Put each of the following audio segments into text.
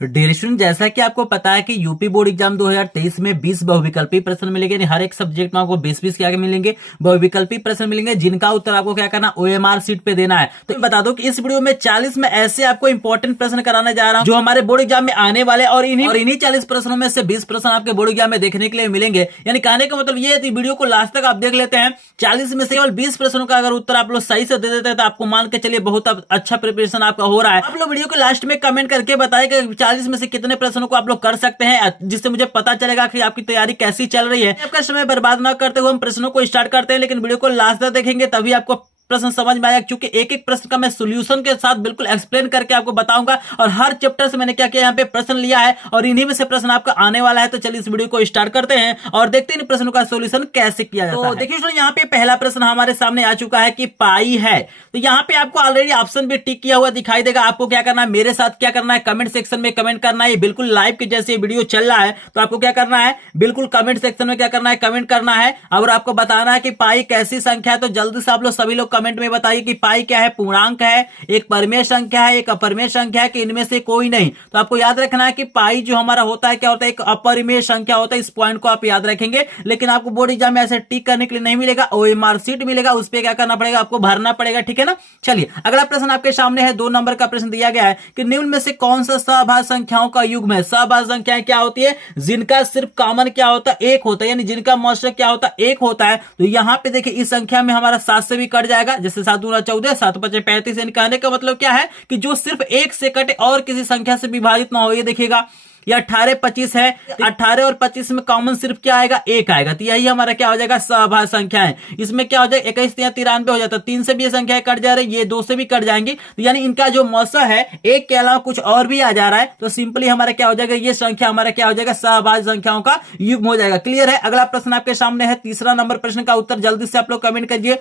Dear student, जैसा कि आपको पता है कि यूपी बोर्ड एग्जाम 2023 में 20 बहुविकल्पी प्रश्न मिलेंगे, यानी हर एक सब्जेक्ट में आपको 20-20 क्या मिलेंगे, बहुविकल्पी प्रश्न मिलेंगे, जिनका उत्तर आपको क्या करना, ओएमआर सीट पे देना है। तो बता दो कि इस वीडियो में 40 में ऐसे आपको इंपॉर्टेंट प्रश्न कराने जा रहा हूं जो हमारे बोर्ड एग्जाम में आने वाले, और इन्हीं 40 प्रश्नों में से 20 प्रश्न आपके बोर्ड एग्जाम में देखने के लिए मिलेंगे। यानी कहने का मतलब ये है, वीडियो को लास्ट तक आप देख लेते हैं। 40 में से केवल 20 प्रश्नों का अगर उत्तर आप लोग सही से दे देते हैं तो आपको मान के चलिए बहुत अच्छा प्रिपरेशन आपका हो रहा है। आप लोग वीडियो को लास्ट में कमेंट करके बताएं कि 40 में से कितने प्रश्नों को आप लोग कर सकते हैं, जिससे मुझे पता चलेगा कि आपकी तैयारी कैसी चल रही है। आपका समय बर्बाद ना करते हुए हम प्रश्नों को स्टार्ट करते हैं, लेकिन वीडियो को लास्ट तक देखेंगे तभी आपको प्रश्न समझ में आएगा, क्योंकि एक एक प्रश्न का मैं सॉल्यूशन के साथ बिल्कुल एक्सप्लेन करके आपको बताऊंगा। और हर चैप्टर से मैंने क्या किया, यहाँ पे प्रश्न लिया है और इन्हीं में से प्रश्न आपका आने वाला है। तो चलिए इस वीडियो को स्टार्ट करते हैं और देखते हैं इन प्रश्नों का सॉल्यूशन कैसे किया जाता है। तो देखिए यहाँ पे पहला प्रश्न हमारे सामने आ चुका है कि पाई है। तो यहाँ पे आपको ऑलरेडी ऑप्शन भी टिक किया हुआ दिखाई देगा। आपको क्या करना है, मेरे साथ क्या करना है, कमेंट सेक्शन में कमेंट करना है। बिल्कुल लाइव के जैसे वीडियो चल रहा है, तो आपको क्या करना है, बिल्कुल कमेंट सेक्शन में क्या करना है, कमेंट करना है और आपको बताना है कि पाई कैसी संख्या है। तो जल्दी से आप लोग सभी लोग कमेंट में बताइए कि पाई क्या है, पूर्णांक है, एक परिमेय संख्या है, एक अपरिमेय संख्या है, कि इनमें से कोई नहीं। तो आपको याद रखना है कि पाई जो हमारा होता है क्या होता है, एक अपरिमेय संख्या होता है। इस पॉइंट को आप याद रखेंगे, लेकिन आपको बोर्ड एग्जाम में ऐसे टिक करने के लिए नहीं मिलेगा, ओएमआर सीट मिलेगा, उस पर क्या करना पड़ेगा, आपको भरना पड़ेगा। ठीक है ना। चलिए अगला प्रश्न आपके सामने है, 2 नंबर का प्रश्न दिया गया है कि निम्न में से कौन सा सहभाज्य संख्याओं का युग्म है। सहभाज्य संख्याएं क्या होती है, जिनका सिर्फ कॉमन क्या होता है, एक होता है, यानी जिनका मौजक क्या होता है, एक होता है। तो यहां पे देखिए इस संख्या में हमारा 7 से भी कट जाएगा, जैसे 7 दूना 14, 7 पचे 35। कहने का मतलब क्या है कि जो सिर्फ एक से कटे और किसी संख्या से विभाजित ना हो। ये देखिएगा, या 18 25 है, 18 और 25 में कॉमन सिर्फ क्या आएगा, एक आएगा। तो यही हमारा क्या हो जाएगा, सहभाज्य संख्या है। इसमें क्या हो जाएगा, 21 या 93 हो जाता है। 3 से भी ये संख्या कट जा रही है, ये 2 से भी कट जाएंगी। तो यानी इनका जो मौसा है, एक के अलावा कुछ और भी आ जा रहा है, तो सिंपली हमारा क्या हो जाएगा, ये संख्या हमारा क्या हो जाएगा, सहभाज्य संख्याओं का युग्म हो जाएगा। क्लियर है। अगला प्रश्न आपके सामने है, तीसरा नंबर प्रश्न का उत्तर जल्दी से आप लोग कमेंट करिए।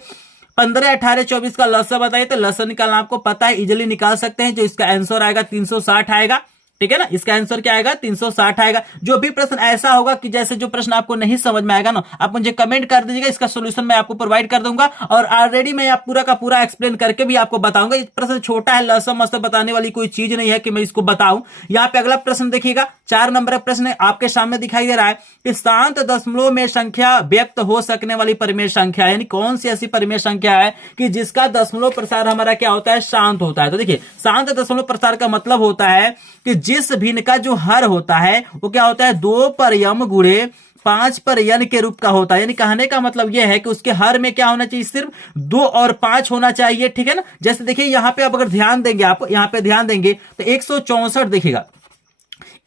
15, 18, 24 का लसा बताइए। तो लसा निकालना आपको पता है, इजिली निकाल सकते हैं। जो इसका आंसर आएगा 360 आएगा। ठीक है ना, इसका आंसर क्या आएगा, 360 आएगा। जो भी प्रश्न ऐसा होगा कि जैसे जो प्रश्न आपको नहीं समझ में आएगा ना, आप मुझे कमेंट कर दीजिएगा, इसका सॉल्यूशन मैं आपको प्रोवाइड कर दूंगा। और ऑलरेडी मैं आप पूरा का पूरा एक्सप्लेन करके भी आपको बताऊंगा। ये प्रश्न छोटा है, लसम मस्त बताने वाली कोई चीज नहीं है कि मैं इसको बताऊं। यहाँ पे अगला प्रश्न देखिएगा, 4 नंबर प्रश्न आपके सामने दिखाई दे रहा है कि शांत दशमलव में संख्या व्यक्त हो सकने वाली परिमेय संख्या, यानी कौन सी ऐसी परिमेय संख्या है कि जिसका दशमलव प्रसार हमारा क्या होता है, शांत होता है। तो देखिए शांत दशमलव प्रसार का मतलब होता है कि जिस भिन्न का जो हर होता है वो क्या होता है, 2 पर यम गुणे 5 पर यन के रूप का होता है। यानी कहने का मतलब यह है कि उसके हर में क्या होना चाहिए, सिर्फ 2 और 5 होना चाहिए। ठीक है ना। जैसे देखिए यहाँ पे आप अगर ध्यान देंगे, आप यहाँ पे ध्यान देंगे तो 164 देखिएगा,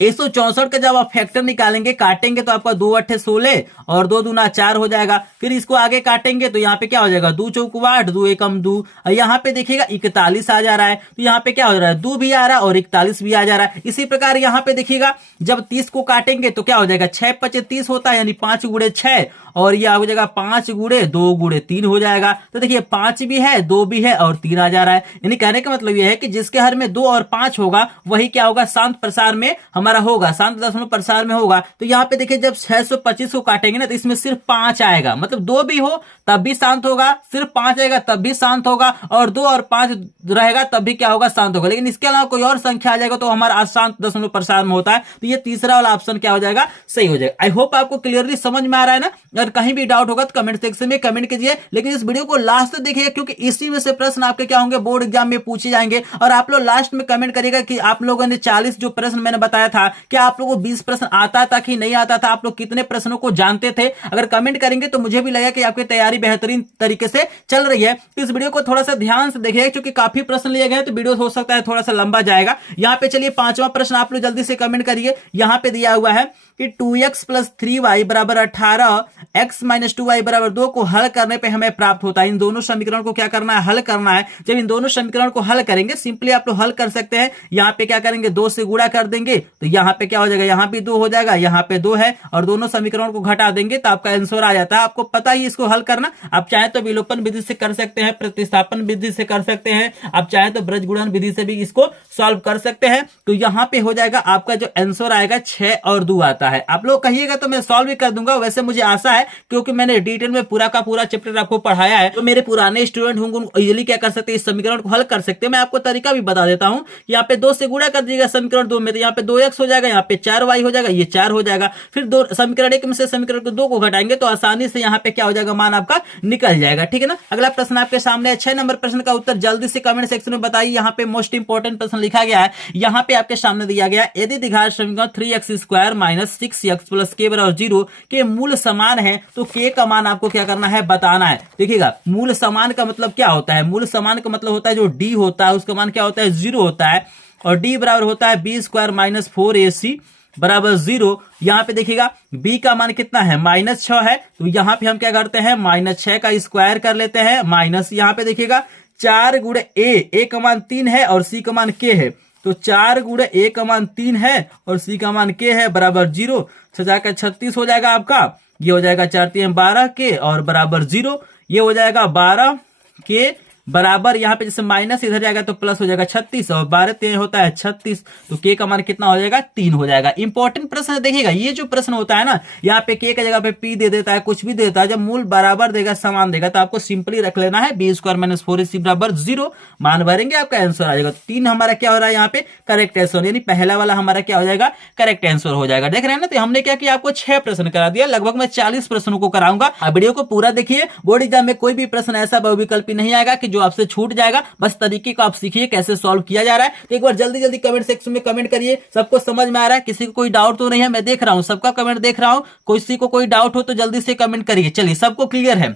164 का जब आप फैक्टर निकालेंगे, काटेंगे तो आपका 2 अट्ठे 16 और 2 दूना 4 हो जाएगा। फिर इसको आगे काटेंगे तो यहाँ पे क्या हो जाएगा, 2 चौक 8, 2 एकम 2। और यहाँ पे देखिएगा 41 आ जा रहा है। तो यहाँ पे क्या हो रहा है, 2 भी आ रहा है और 41 भी आ जा रहा है। इसी प्रकार यहाँ पे देखिएगा जब 30 को काटेंगे तो क्या हो जाएगा, 6 पचे 30 होता है, यानी 5 गुणे 6 और ये हो जाएगा 5 गुणे 2 गुणे 3 हो जाएगा। तो देखिए 5 भी है, 2 भी है और 3 आ जा रहा है। यानी कहने का मतलब यह है कि जिसके हर में 2 और 5 होगा वही क्या होगा, शांत प्रसार में हमारा होगा, शांत दशमलव प्रसार में होगा। तो यहाँ पे देखिए जब 625 को काटेंगे ना तो इसमें सिर्फ 5 आएगा, मतलब 2 भी हो तब भी शांत होगा, सिर्फ 5 आएगा तब भी शांत होगा, और 2 और 5 रहेगा तब भी क्या होगा, शांत होगा। लेकिन इसके अलावा कोई और संख्या आ जाएगा तो हमारा अशांत दशमलव प्रसार में होता है। तो ये तीसरा वाला ऑप्शन क्या हो जाएगा, सही हो जाएगा। आई होप आपको क्लियरली समझ में आ रहा है ना। अगर कहीं भी डाउट होगा तो कमेंट सेक्शन में कमेंट कीजिए, लेकिन इस वीडियो को लास्ट तक देखिए, क्योंकि इसी में से प्रश्न आपके क्या होंगे, बोर्ड एग्जाम में पूछे जाएंगे। और आप लोग लास्ट में कमेंट करिएगा कि आप लोगों ने 40 जो प्रश्न मैंने बताया था, क्या आप लोगों को 20 प्रश्न आता था कि नहीं आता था, आप लोग कितने प्रश्नों को जानते थे। अगर कमेंट करेंगे तो मुझे भी लगेगा कि आपकी तैयारी बेहतरीन तरीके से चल रही है। इस वीडियो को थोड़ा सा ध्यान से देखिए, क्योंकि काफी प्रश्न लिए गए तो वीडियो हो सकता है थोड़ा सा लंबा जाएगा। यहाँ पे चलिए 5वां प्रश्न आप लोग जल्दी से कमेंट करिए। यहाँ पे दिया हुआ है कि 2x + 3y = 18, x - 2y = 2 को हल करने पे हमें प्राप्त होता है। इन दोनों समीकरण को क्या करना है, हल करना है। जब इन दोनों समीकरण को हल करेंगे, सिंपली आप लोग हल कर सकते हैं। यहाँ पे क्या करेंगे, 2 से गुणा कर देंगे तो यहाँ पे क्या हो जाएगा, यहाँ भी 2 हो जाएगा, यहाँ पे 2 है, और दोनों समीकरणों को घटा देंगे तो आपका आंसर आ जाता है। आपको पता ही इसको हल करना। आप चाहे तो विलोपन विधि से कर सकते हैं, प्रतिस्थापन विधि से कर सकते हैं, आप चाहे तो ब्रजगुणन विधि से भी इसको सॉल्व कर सकते हैं। तो यहाँ पे हो जाएगा आपका जो आंसर आएगा 6 और 2 आता है। आप लोग कहिएगा तो मैं सॉल्व भी कर दूंगा। वैसे मुझे आशा है, क्योंकि मैंने डिटेल में पूरा का पूरा चैप्टर आपको पढ़ाया है, तो मेरे पुराने स्टूडेंट होंगे इजीली क्या कर सकते हैं, इस समीकरण को हल कर सकते हैं। मैं आपको तरीका भी बता देता हूं। यहाँ पे 2 से गुणा कर दीजिएगा समीकरण 2 में, तो यहाँ पे 2 2x हो जाएगा, यहाँ पे 4y हो जाएगा, ये 4 हो जाएगा। फिर दो समीकरण एक में से समीकरण को 2 को घटाएंगे तो आसानी से यहाँ पे क्या हो जाएगा, मान आपका निकल जाएगा। ठीक है ना। अगला प्रश्न आपके सामने है 6 नंबर प्रश्न का उत्तर जल्दी से कमेंट सेक्शन में बताइए। यहाँ पे मोस्ट इंपोर्टेंट प्रश्न लिखा गया है, यहाँ पे आपके सामने दिया गया यदि द्विघात समीकरण 3x² minus 6x plus k बराबर 0 के मूल समान है तो k का मान आपको क्या करना है, बताना है। देखिएगा मूल समान का मतलब क्या होता है, मूल समान का मतलब होता है जो d होता है उसका मान क्या होता है, 0 होता है, और d बराबर होता है b² माइनस 4ac बराबर 0। यहाँ पे देखिएगा b का मान कितना है, -6 है, तो यहाँ पे हम क्या करते हैं, -6 का स्क्वायर कर लेते हैं, माइनस यहाँ पे देखिएगा 4 गुणे a का मान 3 है और c का मान k है, तो 4 गुणे a का मान 3 है और c का मान k है बराबर 0, 36 हो जाएगा आपका। ये हो जाएगा 4 3 12 के और बराबर 0, ये हो जाएगा 12 के बराबर, यहाँ पे जैसे माइनस इधर जाएगा तो प्लस हो जाएगा 36 और 12 3 होता है 36, तो k का मान कितना हो जाएगा, 3 हो जाएगा। इंपॉर्टेंट प्रश्न देखिएगा, ये जो प्रश्न होता है ना, यहाँ पे k की जगह पे p दे देता है, कुछ भी देता है, जब मूल बराबर देगा समान देगा तो आपको सिंपली रख लेना है b² माइनस 4ac बराबर 0, मान भरेंगे आपका आंसर आ जाएगा। 3 हमारा क्या हो रहा है यहाँ पे, करेक्ट आंसर, यानी पहला वाला हमारा क्या हो जाएगा, करेक्ट आंसर हो जाएगा। देख रहे हैं ना, तो हमने क्या किया, आपको 6 प्रश्न करा दिया, लगभग मैं 40 प्रश्नों को कराऊंगा। अब वीडियो को पूरा देखिए, बोर्ड एग्जाम में कोई भी प्रश्न ऐसा बहुविकल्पी नहीं आएगा कि जो आपसे छूट जाएगा, बस तरीके को आप सीखिए कैसे सॉल्व किया जा रहा है। तो एक बार जल्दी जल्दी कमेंट सेक्शन में कमेंट करिए, सबको समझ में आ रहा है, किसी को कोई डाउट तो नहीं है, मैं देख रहा हूं सबका कमेंट देख रहा हूं, किसी को कोई डाउट हो तो जल्दी से कमेंट करिए। चलिए सबको क्लियर है,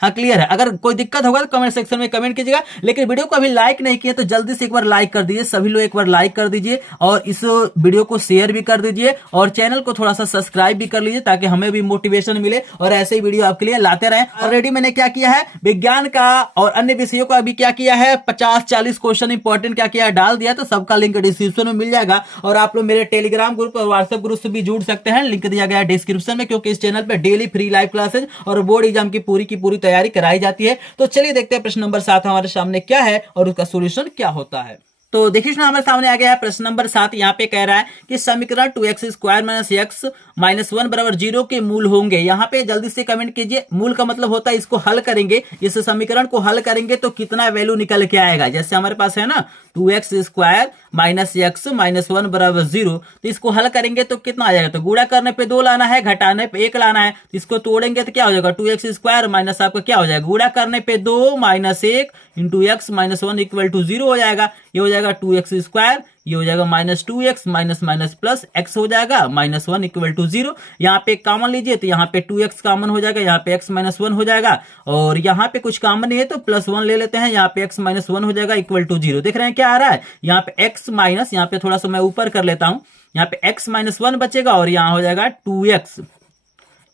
हाँ क्लियर है। अगर कोई दिक्कत होगा तो कमेंट सेक्शन में कमेंट कीजिएगा, लेकिन वीडियो को अभी लाइक नहीं किया तो जल्दी से एक बार लाइक कर दीजिए, सभी लोग एक बार लाइक कर दीजिए और इस वीडियो को शेयर भी कर दीजिए और चैनल को थोड़ा सा सब्सक्राइब भी कर लीजिए ताकि हमें भी मोटिवेशन मिले और ऐसे ही वीडियो आपके लिए लाते रहें। ऑलरेडी मैंने क्या किया है, विज्ञान का और अन्य विषयों का भी क्या किया है, 50-40 क्वेश्चन इंपॉर्टेंट क्या किया है डाल दिया, तो सबका लिंक डिस्क्रिप्शन में मिल जाएगा और आप लोग मेरे टेलीग्राम ग्रुप और व्हाट्सएप ग्रुप से भी जुड़ सकते हैं, लिंक दिया गया है डिस्क्रिप्शन में, क्योंकि इस चैनल पर डेली फ्री लाइव क्लासेज और बोर्ड एग्जाम की पूरी तैयारी कराई जाती है। तो चलिए देखते हैं प्रश्न नंबर 7 हमारे सामने क्या है और उसका सॉल्यूशन क्या होता है। तो देखिए हमारे सामने आ गया है प्रश्न नंबर 7। यहाँ पे कह रहा है कि समीकरण 2x² माइनस x माइनस 1 बराबर 0 के मूल होंगे। यहाँ पे जल्दी से कमेंट कीजिए, मूल का मतलब होता है इसको हल करेंगे, इस समीकरण को हल करेंगे तो कितना वैल्यू निकल के आएगा। जैसे हमारे पास है ना 2x² माइनस x माइनस 1 बराबर 0, तो इसको हल करेंगे तो कितना आ जाएगा, तो गुणा करने पे 2 लाना है, घटाने पे 1 लाना है, तो इसको तोड़ेंगे तो क्या हो जाएगा, 2x² माइनस आपका क्या हो जाएगा, गुणा करने पे 2 minus 1 into x minus 1 equal to 0 हो जाएगा। ये हो जाएगा 2x², ये हो जाएगा minus 2x minus minus plus x हो जाएगा माइनस 1 इक्वल टू 0। यहाँ पे कॉमन लीजिए तो यहाँ पे 2x कॉमन हो जाएगा, यहाँ पे x माइनस 1 हो जाएगा और यहाँ पे कुछ कॉमन नहीं है तो प्लस 1 ले लेते हैं, यहाँ पे x माइनस 1 हो जाएगा इक्वल टू 0। देख रहे हैं क्या आ रहा है, यहाँ पे x माइनस, यहाँ पे थोड़ा सा मैं ऊपर कर लेता हूँ, यहाँ पे x माइनस 1 बचेगा और यहाँ हो जाएगा 2x,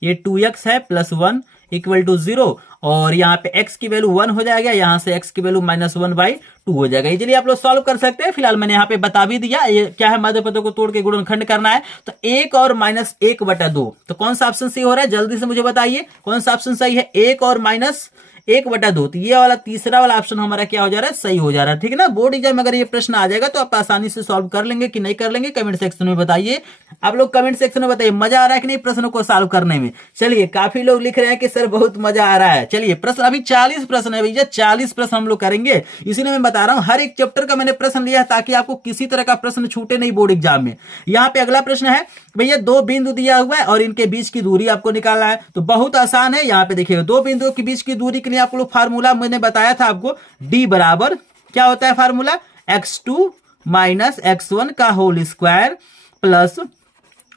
ये 2x है प्लस 1 इक्वल टू 0 और यहाँ पे x की वैल्यू 1 हो जाएगा, यहाँ से x की वैल्यू -1/2 हो जाएगा। इजीली आप लोग सॉल्व कर सकते हैं। फिलहाल मैंने यहाँ पे बता भी दिया, ये क्या है, मध्य पदों को तोड़ के गुणनखंड करना है, तो 1 और -1/2, तो कौन सा ऑप्शन सही हो रहा है, जल्दी से मुझे बताइए कौन सा ऑप्शन सही है, 1 और -1/2, तो ये वाला तीसरा वाला ऑप्शन हमारा क्या हो जा रहा है, सही हो जा रहा है। ठीक है ना। बोर्ड एग्जाम में अगर ये प्रश्न आ जाएगा तो आप आसानी से सॉल्व कर लेंगे कि नहीं कर लेंगे, कमेंट सेक्शन में बताइए। आप लोग कमेंट सेक्शन में बताइए मजा आ रहा है कि नहीं प्रश्नों को सॉल्व करने में। चलिए काफी लोग लिख रहे हैं कि सर बहुत मजा आ रहा है। चलिए प्रश्न अभी 40 प्रश्न है भैया, 40 प्रश्न हम लोग करेंगे, इसीलिए मैं बता रहा हूं हर एक चैप्टर का मैंने प्रश्न लिया है ताकि आपको किसी तरह का प्रश्न छूटे नहीं बोर्ड एग्जाम में। यहाँ पे अगला प्रश्न है भैया, 2 बिंदु दिया हुआ है और इनके बीच की दूरी आपको निकालना है, तो बहुत आसान है। यहाँ पे देखिएगा 2 बिंदुओं के बीच की दूरी के लिए आप लोग फार्मूला मैंने बताया था आपको, d बराबर क्या होता है फार्मूला, x2 माइनस x1 का whole square plus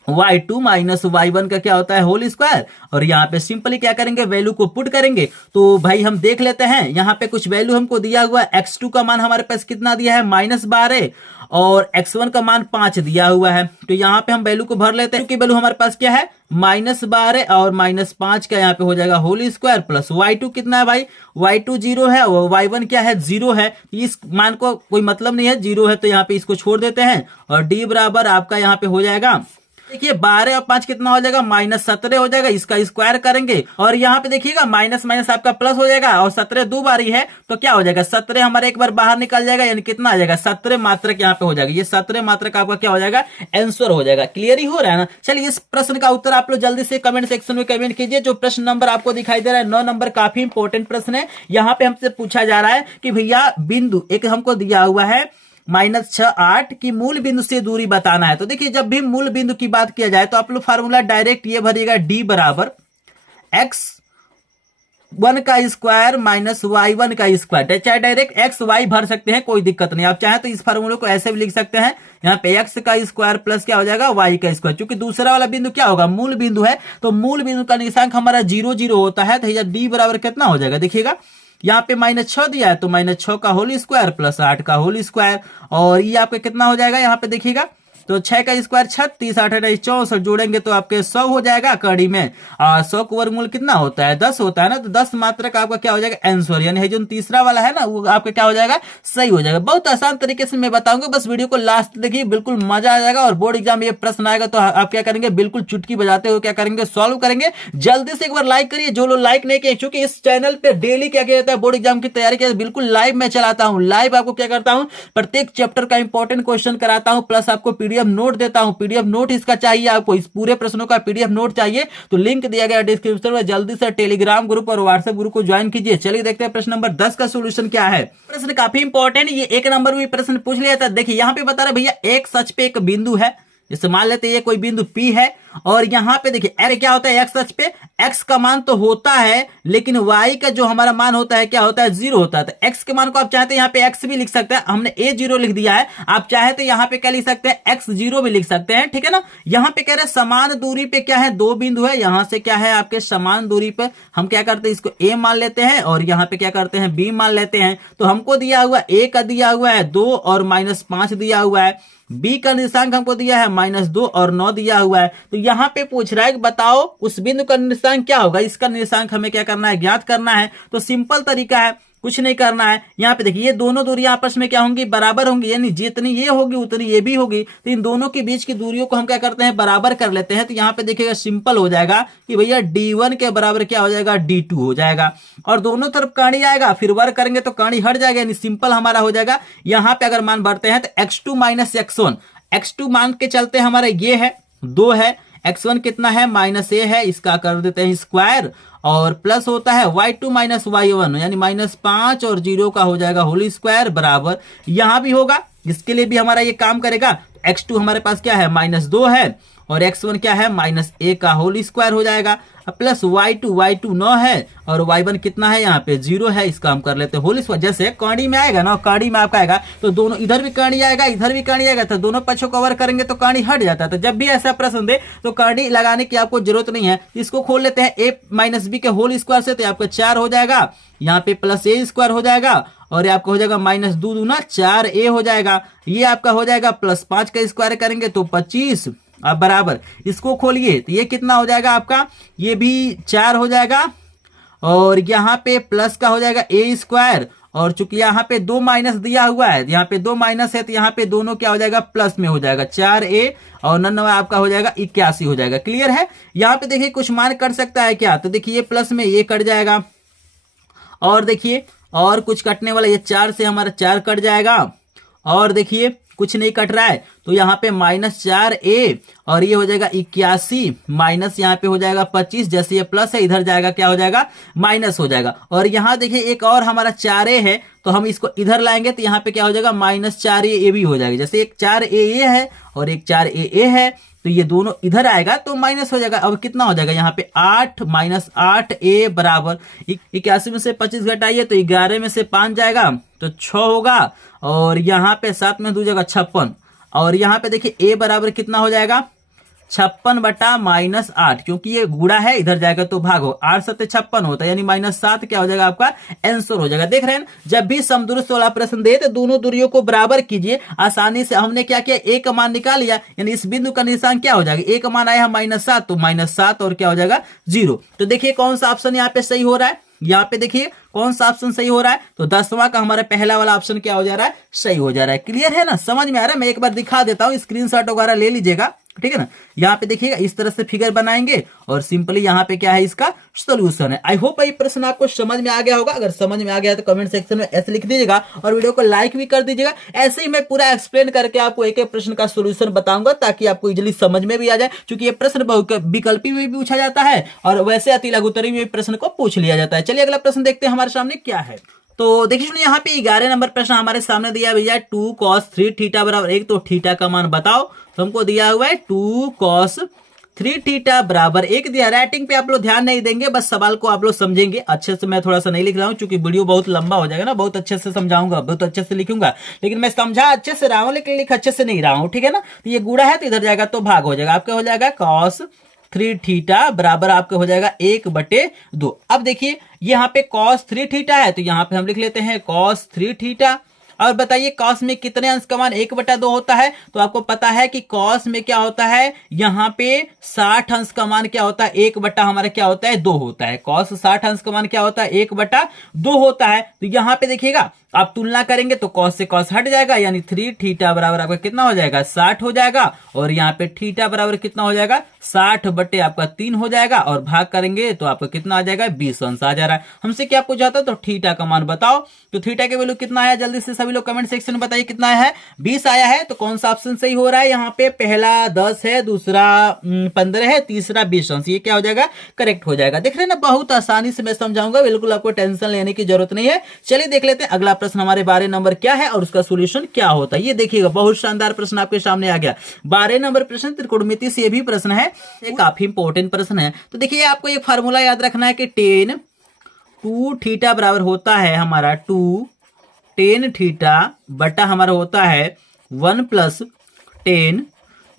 y2 minus y1 का क्या होता है होल स्क्वायर। और यहाँ पे सिंपली क्या करेंगे, वैल्यू को पुट करेंगे। तो भाई हम देख लेते हैं, यहाँ पे कुछ वैल्यू हमको दिया हुआ है, x2 का मान हमारे पास कितना दिया है -12 और x1 का मान 5 दिया हुआ है, तो यहाँ पे हम वैल्यू को भर लेते हैं, क्योंकि वैल्यू हमारे पास क्या है -12 और -5 का यहाँ पे हो जाएगा होल स्क्वायर प्लस y2 कितना है भाई, y2 0 है और y1 क्या है 0 है, इस मान को कोई मतलब नहीं है, 0 है तो यहाँ पे इसको छोड़ देते हैं और d बराबर आपका यहाँ पे हो जाएगा, देखिए 12 और 5 कितना हो जाएगा -17 हो जाएगा, इसका स्क्वायर करेंगे और यहाँ पे देखिएगा माइनस माइनस आपका प्लस हो जाएगा और 17 2 बार ही है तो क्या हो जाएगा 17 हमारे एक बार बाहर निकल जाएगा, यानी कितना आ जाएगा 17 मात्रक यहाँ पे हो जाएगा, ये 17 मात्रक आपका क्या हो जाएगा आंसर हो जाएगा। क्लियर ही हो रहा है ना। चलिए इस प्रश्न का उत्तर आप लोग जल्दी से कमेंट सेक्शन में कमेंट कीजिए। जो प्रश्न नंबर आपको दिखाई दे रहा है 9 नंबर काफी इंपॉर्टेंट प्रश्न है। यहाँ पे हमसे पूछा जा रहा है कि भैया बिंदु एक हमको दिया हुआ है -6 8 की मूल बिंदु से दूरी बताना है। तो देखिए जब भी मूल बिंदु की बात किया जाए तो आप लोग फार्मूला डायरेक्ट ये भरिएगा, d बराबर x1 का स्क्वायर माइनस y1 का स्क्वायर। चाहे डायरेक्ट एक्स वाई भर सकते हैं, कोई दिक्कत नहीं। आप चाहें तो इस फार्मूले को ऐसे भी लिख सकते हैं, यहाँ पे x का स्क्वायर प्लस क्या हो जाएगा y का स्क्वायर। क्योंकि दूसरा वाला बिंदु क्या होगा, मूल बिंदु है, तो मूल बिंदु का निशांक हमारा 0 0 होता है। तो d बराबर कितना हो जाएगा, देखिएगा यहाँ पे -6 दिया है तो -6 का होल स्क्वायर प्लस 8 का होल स्क्वायर, और ये आपका कितना हो जाएगा, यहाँ पे देखिएगा तो 6 का स्क्वायर 36, 8 64 जोड़ेंगे तो आपके 100 हो जाएगा कड़ी में। 100 का वर्गमूल कितना होता है, 10 होता है ना, तो 10 मात्रा का आपका क्या हो जाएगा आंसर, यानी जो तीसरा वाला है ना वो आपका क्या हो जाएगा, सही हो जाएगा। बहुत आसान तरीके से मैं बताऊंगा, बस वीडियो को लास्ट देखिए, बिल्कुल मजा आ जाएगा। और बोर्ड एग्जाम में ये प्रश्न आएगा तो आप क्या करेंगे, बिल्कुल चुटकी बजाते हुए क्या करेंगे, सॉल्व करेंगे। जल्दी से एक बार लाइक करिए जो लोग लाइक नहीं किए, क्योंकि इस चैनल पे डेली क्या किया जाता है, बोर्ड एग्जाम की तैयारी के बिल्कुल लाइव में चलाता हूँ। लाइव आपको क्या करता हूँ, प्रत्येक चैप्टर का इंपॉर्टेंट क्वेश्चन कराता हूँ, प्लस आपको पीडीएफ नोट देता हूँ। पीडीएफ नोट इसका चाहिए आपको, इस पूरे प्रश्नों का पीडीएफ नोट चाहिए तो लिंक दिया गया डिस्क्रिप्शन में, जल्दी से टेलीग्राम ग्रुप और व्हाट्सएप ग्रुप को ज्वाइन कीजिए। चलिए देखते हैं प्रश्न नंबर 10 का सॉल्यूशन क्या है। प्रश्न काफी इंपॉर्टेंट, ये 1 नंबर में प्रश्न पूछ लिया था। देखिए यहाँ पे बता रहा भैया एक सच पे एक बिंदु है, जैसे मान लेते हैं ये कोई बिंदु P है, और यहाँ पे देखिए अरे क्या होता है, एक्स अक्ष पे x का मान तो होता है, लेकिन y का जो हमारा मान होता है क्या होता है, 0 होता है। तो x के मान को आप चाहते हैं यहाँ पे x भी लिख सकते हैं, हमने a0 लिख दिया है। आप चाहे तो यहाँ पे क्या लिख सकते हैं, x0 भी लिख सकते हैं, ठीक है ना। यहाँ पे कह रहे हैं समान दूरी पे क्या है, 2 बिंदु है, यहाँ से क्या है आपके समान दूरी पे हम क्या करते हैं, इसको a मान लेते हैं, और यहाँ पे क्या करते हैं b मान लेते हैं। तो हमको दिया हुआ a का दिया हुआ है 2 और -5 दिया हुआ है, b का निशांक हमको दिया है -2 और 9 दिया हुआ है। तो यहाँ पे पूछ रहा है कि बताओ उस बिंदु का निशांक क्या होगा, इसका निशांक हमें क्या करना है, ज्ञात करना है। तो सिंपल तरीका है, कुछ नहीं करना है। यहाँ पे देखिए ये दोनों दूरियां आपस में क्या होंगी, बराबर होंगी, यानी जितनी ये होगी उतनी ये भी होगी। तो इन दोनों के बीच की दूरियों को हम क्या करते हैं, बराबर कर लेते हैं। तो यहाँ पे देखिएगा सिंपल हो जाएगा कि भैया d1 के बराबर क्या हो जाएगा, d2 हो जाएगा, और दोनों तरफ काणी आएगा, फिर वर्ग करेंगे तो काणी हट जाएगा, यानी सिंपल हमारा हो जाएगा। यहाँ पे अगर मान बढ़ते हैं तो x2 - x1, x2 मान के चलते हमारा ये है 2 है, x1 कितना है -a है, इसका कर देते हैं स्क्वायर, और प्लस होता है y2 - y1, यानी -5 और 0 का हो जाएगा होल स्क्वायर बराबर, यहां भी होगा, इसके लिए भी हमारा ये काम करेगा। x2 हमारे पास क्या है, -2 है, और x1 क्या है, -a का होल स्क्वायर हो जाएगा, प्लस y2 9 है, और y1 कितना है, यहाँ पे 0 है, इसका हम कर लेते हैं होल स्क्वायर। जैसे कड़ी में आएगा ना, कड़ी में आपका आएगा तो दोनों इधर भी कड़ी आएगा, इधर भी कड़ी आएगा, तो दोनों पक्षों कवर करेंगे तो कड़ी हट जाता है। तो जब भी ऐसा प्रश्न दे तो कड़ी लगाने की आपको जरूरत नहीं है। इसको खोल लेते हैं a - b के होल स्क्वायर से, तो आपका 4 हो जाएगा, यहाँ पे प्लस a स्क्वायर हो जाएगा, और आपका हो जाएगा -2 दूना 4a हो जाएगा, ये आपका हो जाएगा +5 का स्क्वायर करेंगे तो 25, अब बराबर इसको खोलिए तो ये कितना हो जाएगा आपका, ये भी 4 हो जाएगा, और यहाँ पे प्लस का हो जाएगा a स्क्वायर, और चूंकि यहाँ पे 2 माइनस दिया हुआ है, यहाँ पे 2 माइनस है, तो यहाँ पे दोनों क्या हो जाएगा, प्लस में हो जाएगा, 4a और 9 आपका हो जाएगा 81 हो जाएगा। क्लियर है। यहाँ पे देखिए कुछ मान कट सकता है क्या, तो देखिए प्लस में ये कट जाएगा, और देखिए और कुछ कटने वाला, ये 4 से हमारा 4 कट जाएगा, और देखिए कुछ नहीं कट रहा है, तो यहाँ पे -4a और ये हो जाएगा 81, माइनस यहाँ पे हो जाएगा 25, जैसे ये प्लस है इधर जाएगा क्या हो जाएगा, माइनस हो जाएगा। और यहाँ देखिए एक और हमारा 4a है, तो हम इसको इधर लाएंगे तो यहाँ पे क्या हो जाएगा, -4a भी हो जाएगा। जैसे एक 4a है और एक 4a है, तो ये दोनों इधर आएगा तो माइनस हो जाएगा। अब कितना हो जाएगा, यहाँ पे 8 - 8a बराबर 81 में से 25 घटाइए तो 11 में से 5 जाएगा तो 6 होगा, और यहाँ पे 7 में 2 जाएगा 56, और यहाँ पे देखिए a बराबर कितना हो जाएगा, 56 बटा -8, क्योंकि ये गुणा है, इधर जाएगा तो भागो, 8 7 56 होता है, यानी -7 क्या हो जाएगा आपका आंसर हो जाएगा। देख रहे हैं, जब भी समदूरस्थ वाला प्रश्न दे तो दोनों दूरियों को बराबर कीजिए। आसानी से हमने क्या किया, a का मान निकाल लिया, यानी इस बिंदु का निशान क्या हो जाएगा, a का मान आया है -7, तो -7 और क्या हो जाएगा 0। तो देखिए कौन सा ऑप्शन यहाँ पे सही हो रहा है, यहाँ पे देखिए कौन सा ऑप्शन सही हो रहा है, तो 10वां का हमारा पहला वाला ऑप्शन क्या हो जा रहा है, सही हो जा रहा है। क्लियर है ना, समझ में आ रहा है। मैं एक बार दिखा देता हूँ, स्क्रीनशॉट वगैरह ले लीजिएगा, ठीक है ना। यहाँ पे देखिएगा इस तरह से फिगर बनाएंगे, और सिंपली यहाँ पे क्या है, इसका सोल्यूशन है। आई होप ये प्रश्न आपको समझ में आ गया होगा। अगर समझ में आ गया तो कमेंट सेक्शन में ऐसे लिख दीजिएगा, और वीडियो को लाइक भी कर दीजिएगा। ऐसे ही मैं पूरा एक्सप्लेन करके आपको एक एक प्रश्न का सोल्यूशन बताऊंगा, ताकि आपको इजिली समझ में भी आ जाए, क्योंकि ये प्रश्न विकल्पी में भी पूछा जाता है, और वैसे अति लघुत्तरी में प्रश्न को पूछ लिया जाता है। चलिए अगला प्रश्न देखते हैं हमारे सामने क्या है। तो देखिए सुनिए, यहाँ पे 11 नंबर प्रश्न हमारे सामने दिया भैया 2 cos 3 थीटा बराबर 1, तो थीटा का मान बताओ। तो हमको दिया हुआ है 2 cos 3 थीटा बराबर 1 दिया। राइटिंग पे आप लोग ध्यान नहीं देंगे, बस सवाल को आप लोग समझेंगे अच्छे से। मैं थोड़ा सा नहीं लिख रहा हूँ क्योंकि वीडियो बहुत लंबा हो जाएगा ना, बहुत अच्छे से समझाऊंगा, बहुत अच्छे से लिखूंगा, लेकिन मैं समझा अच्छे से रहा हूँ लेकिन लिख अच्छे से नहीं रहा हूँ, ठीक है ना। तो ये गुणा है तो इधर जाएगा तो भाग हो जाएगा, आपका हो जाएगा cos 3 थीटा बराबर आपका हो जाएगा 1/2। अब देखिए यहाँ पे cos 3 थीटा है तो यहाँ पे हम लिख लेते हैं cos 3 थीटा। और बताइए cos में कितने अंश का मान 1/2 होता है, तो आपको पता है कि cos में क्या होता है, यहाँ पे 60 अंश का मान क्या होता है, 1/ हमारा क्या होता है 2 होता है। cos 60 अंश का मान क्या होता है 1/2 होता है। तो यहाँ पे देखिएगा आप तुलना करेंगे तो cos से cos हट जाएगा, यानी 3 थीटा बराबर आपका कितना हो जाएगा 60 हो जाएगा। और यहाँ पे थीटा बराबर कितना हो जाएगा 60 आपका 3 हो जाएगा, और भाग करेंगे तो आपका कितना आ जाएगा 20 अंश आ जा रहा है। हमसे क्या पूछा था, तो थीटा का मान बताओ। तो थीटा के वैल्यू कितना आया, जल्दी से सभी लोग कमेंट सेक्शन में बताइए कितना है। 20 आया है। तो कौन सा ऑप्शन सही हो रहा है, यहाँ पे पहला 10 है, दूसरा 15 है, तीसरा 20 अंश, ये क्या हो जाएगा करेक्ट हो जाएगा। देख रहे हैं ना, बहुत आसानी से मैं समझाऊंगा, बिल्कुल आपको टेंशन लेने की जरूरत नहीं है। चलिए देख लेते हैं अगला प्रश्न हमारे 12 नंबर क्या है और उसका सोल्यूशन क्या होता है। ये देखिएगा बहुत शानदार प्रश्न आपके सामने आ गया। 12 नंबर प्रश्न त्रिकोणमिति से भी प्रश्न है, ये काफी इंपॉर्टेंट प्रश्न है। तो देखिए आपको एक फार्मूला याद रखना है कि tan 2 थीटा बराबर होता है हमारा 2 tan थीटा बटा हमारा होता है 1 + tan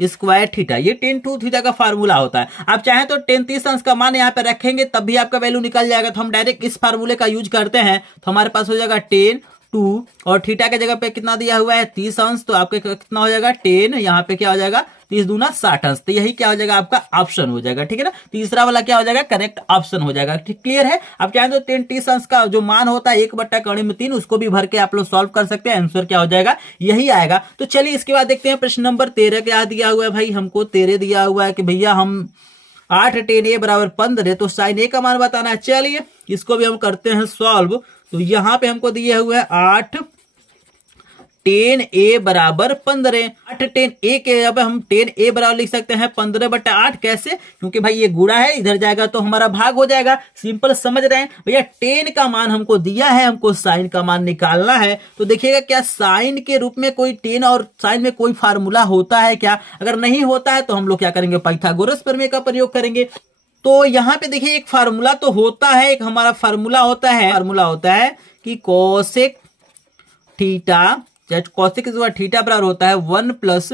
स्क्वायर थीटा। ये tan 2 थीटा का फार्मूला होता है। आप चाहें तो tan 30 अंश का मान यहाँ पे रखेंगे तब भी आपका वैल्यू निकल जाएगा। तो हम डायरेक्ट इस फार्मूले का यूज करते हैं, तो हमारे पास हो जाएगा tan 2 और थीटा के जगह पे कितना दिया हुआ है 30 अंश, तो आपके कितना हो जाएगा tan, यहाँ पे क्या हो जाएगा 30 दूना 60 अंश। तो यही क्या हो जाएगा आपका ऑप्शन हो जाएगा, ठीक है ना। तीसरा वाला क्या हो जाएगा करेक्ट ऑप्शन हो जाएगा। ठीक क्लियर है। आप चाहें तो tan 30 अंश का जो मान होता है 1/3 उसको भी भर के आप लोग सॉल्व कर सकते हैं, आंसर क्या हो जाएगा यही आएगा। तो चलिए इसके बाद देखते हैं प्रश्न नंबर 13 क्या दिया हुआ है भाई। हमको 13 दिया हुआ है कि भैया हम 8 tan a बराबर 15, तो साइन a का मान बताना है। चलिए इसको भी हम करते हैं सॉल्व। तो यहाँ पे हमको दिए हुए है 8 tan a बराबर 15। 8 tan a के अब हम tan a बराबर लिख सकते हैं 15/8। कैसे, क्योंकि भाई ये गुणा है, इधर जाएगा तो हमारा भाग हो जाएगा। सिंपल समझ रहे हैं भैया। tan का मान हमको दिया है, हमको साइन का मान निकालना है। तो देखिएगा क्या साइन के रूप में कोई tan और साइन में कोई फार्मूला होता है क्या, अगर नहीं होता है तो हम लोग क्या करेंगे पाइथागोरस प्रमेय का प्रयोग करेंगे। तो यहाँ पे देखिए एक फार्मूला तो होता है, एक हमारा फार्मूला होता है कि कोसेक थीटा कोसेक थीटा बराबर होता है 1 +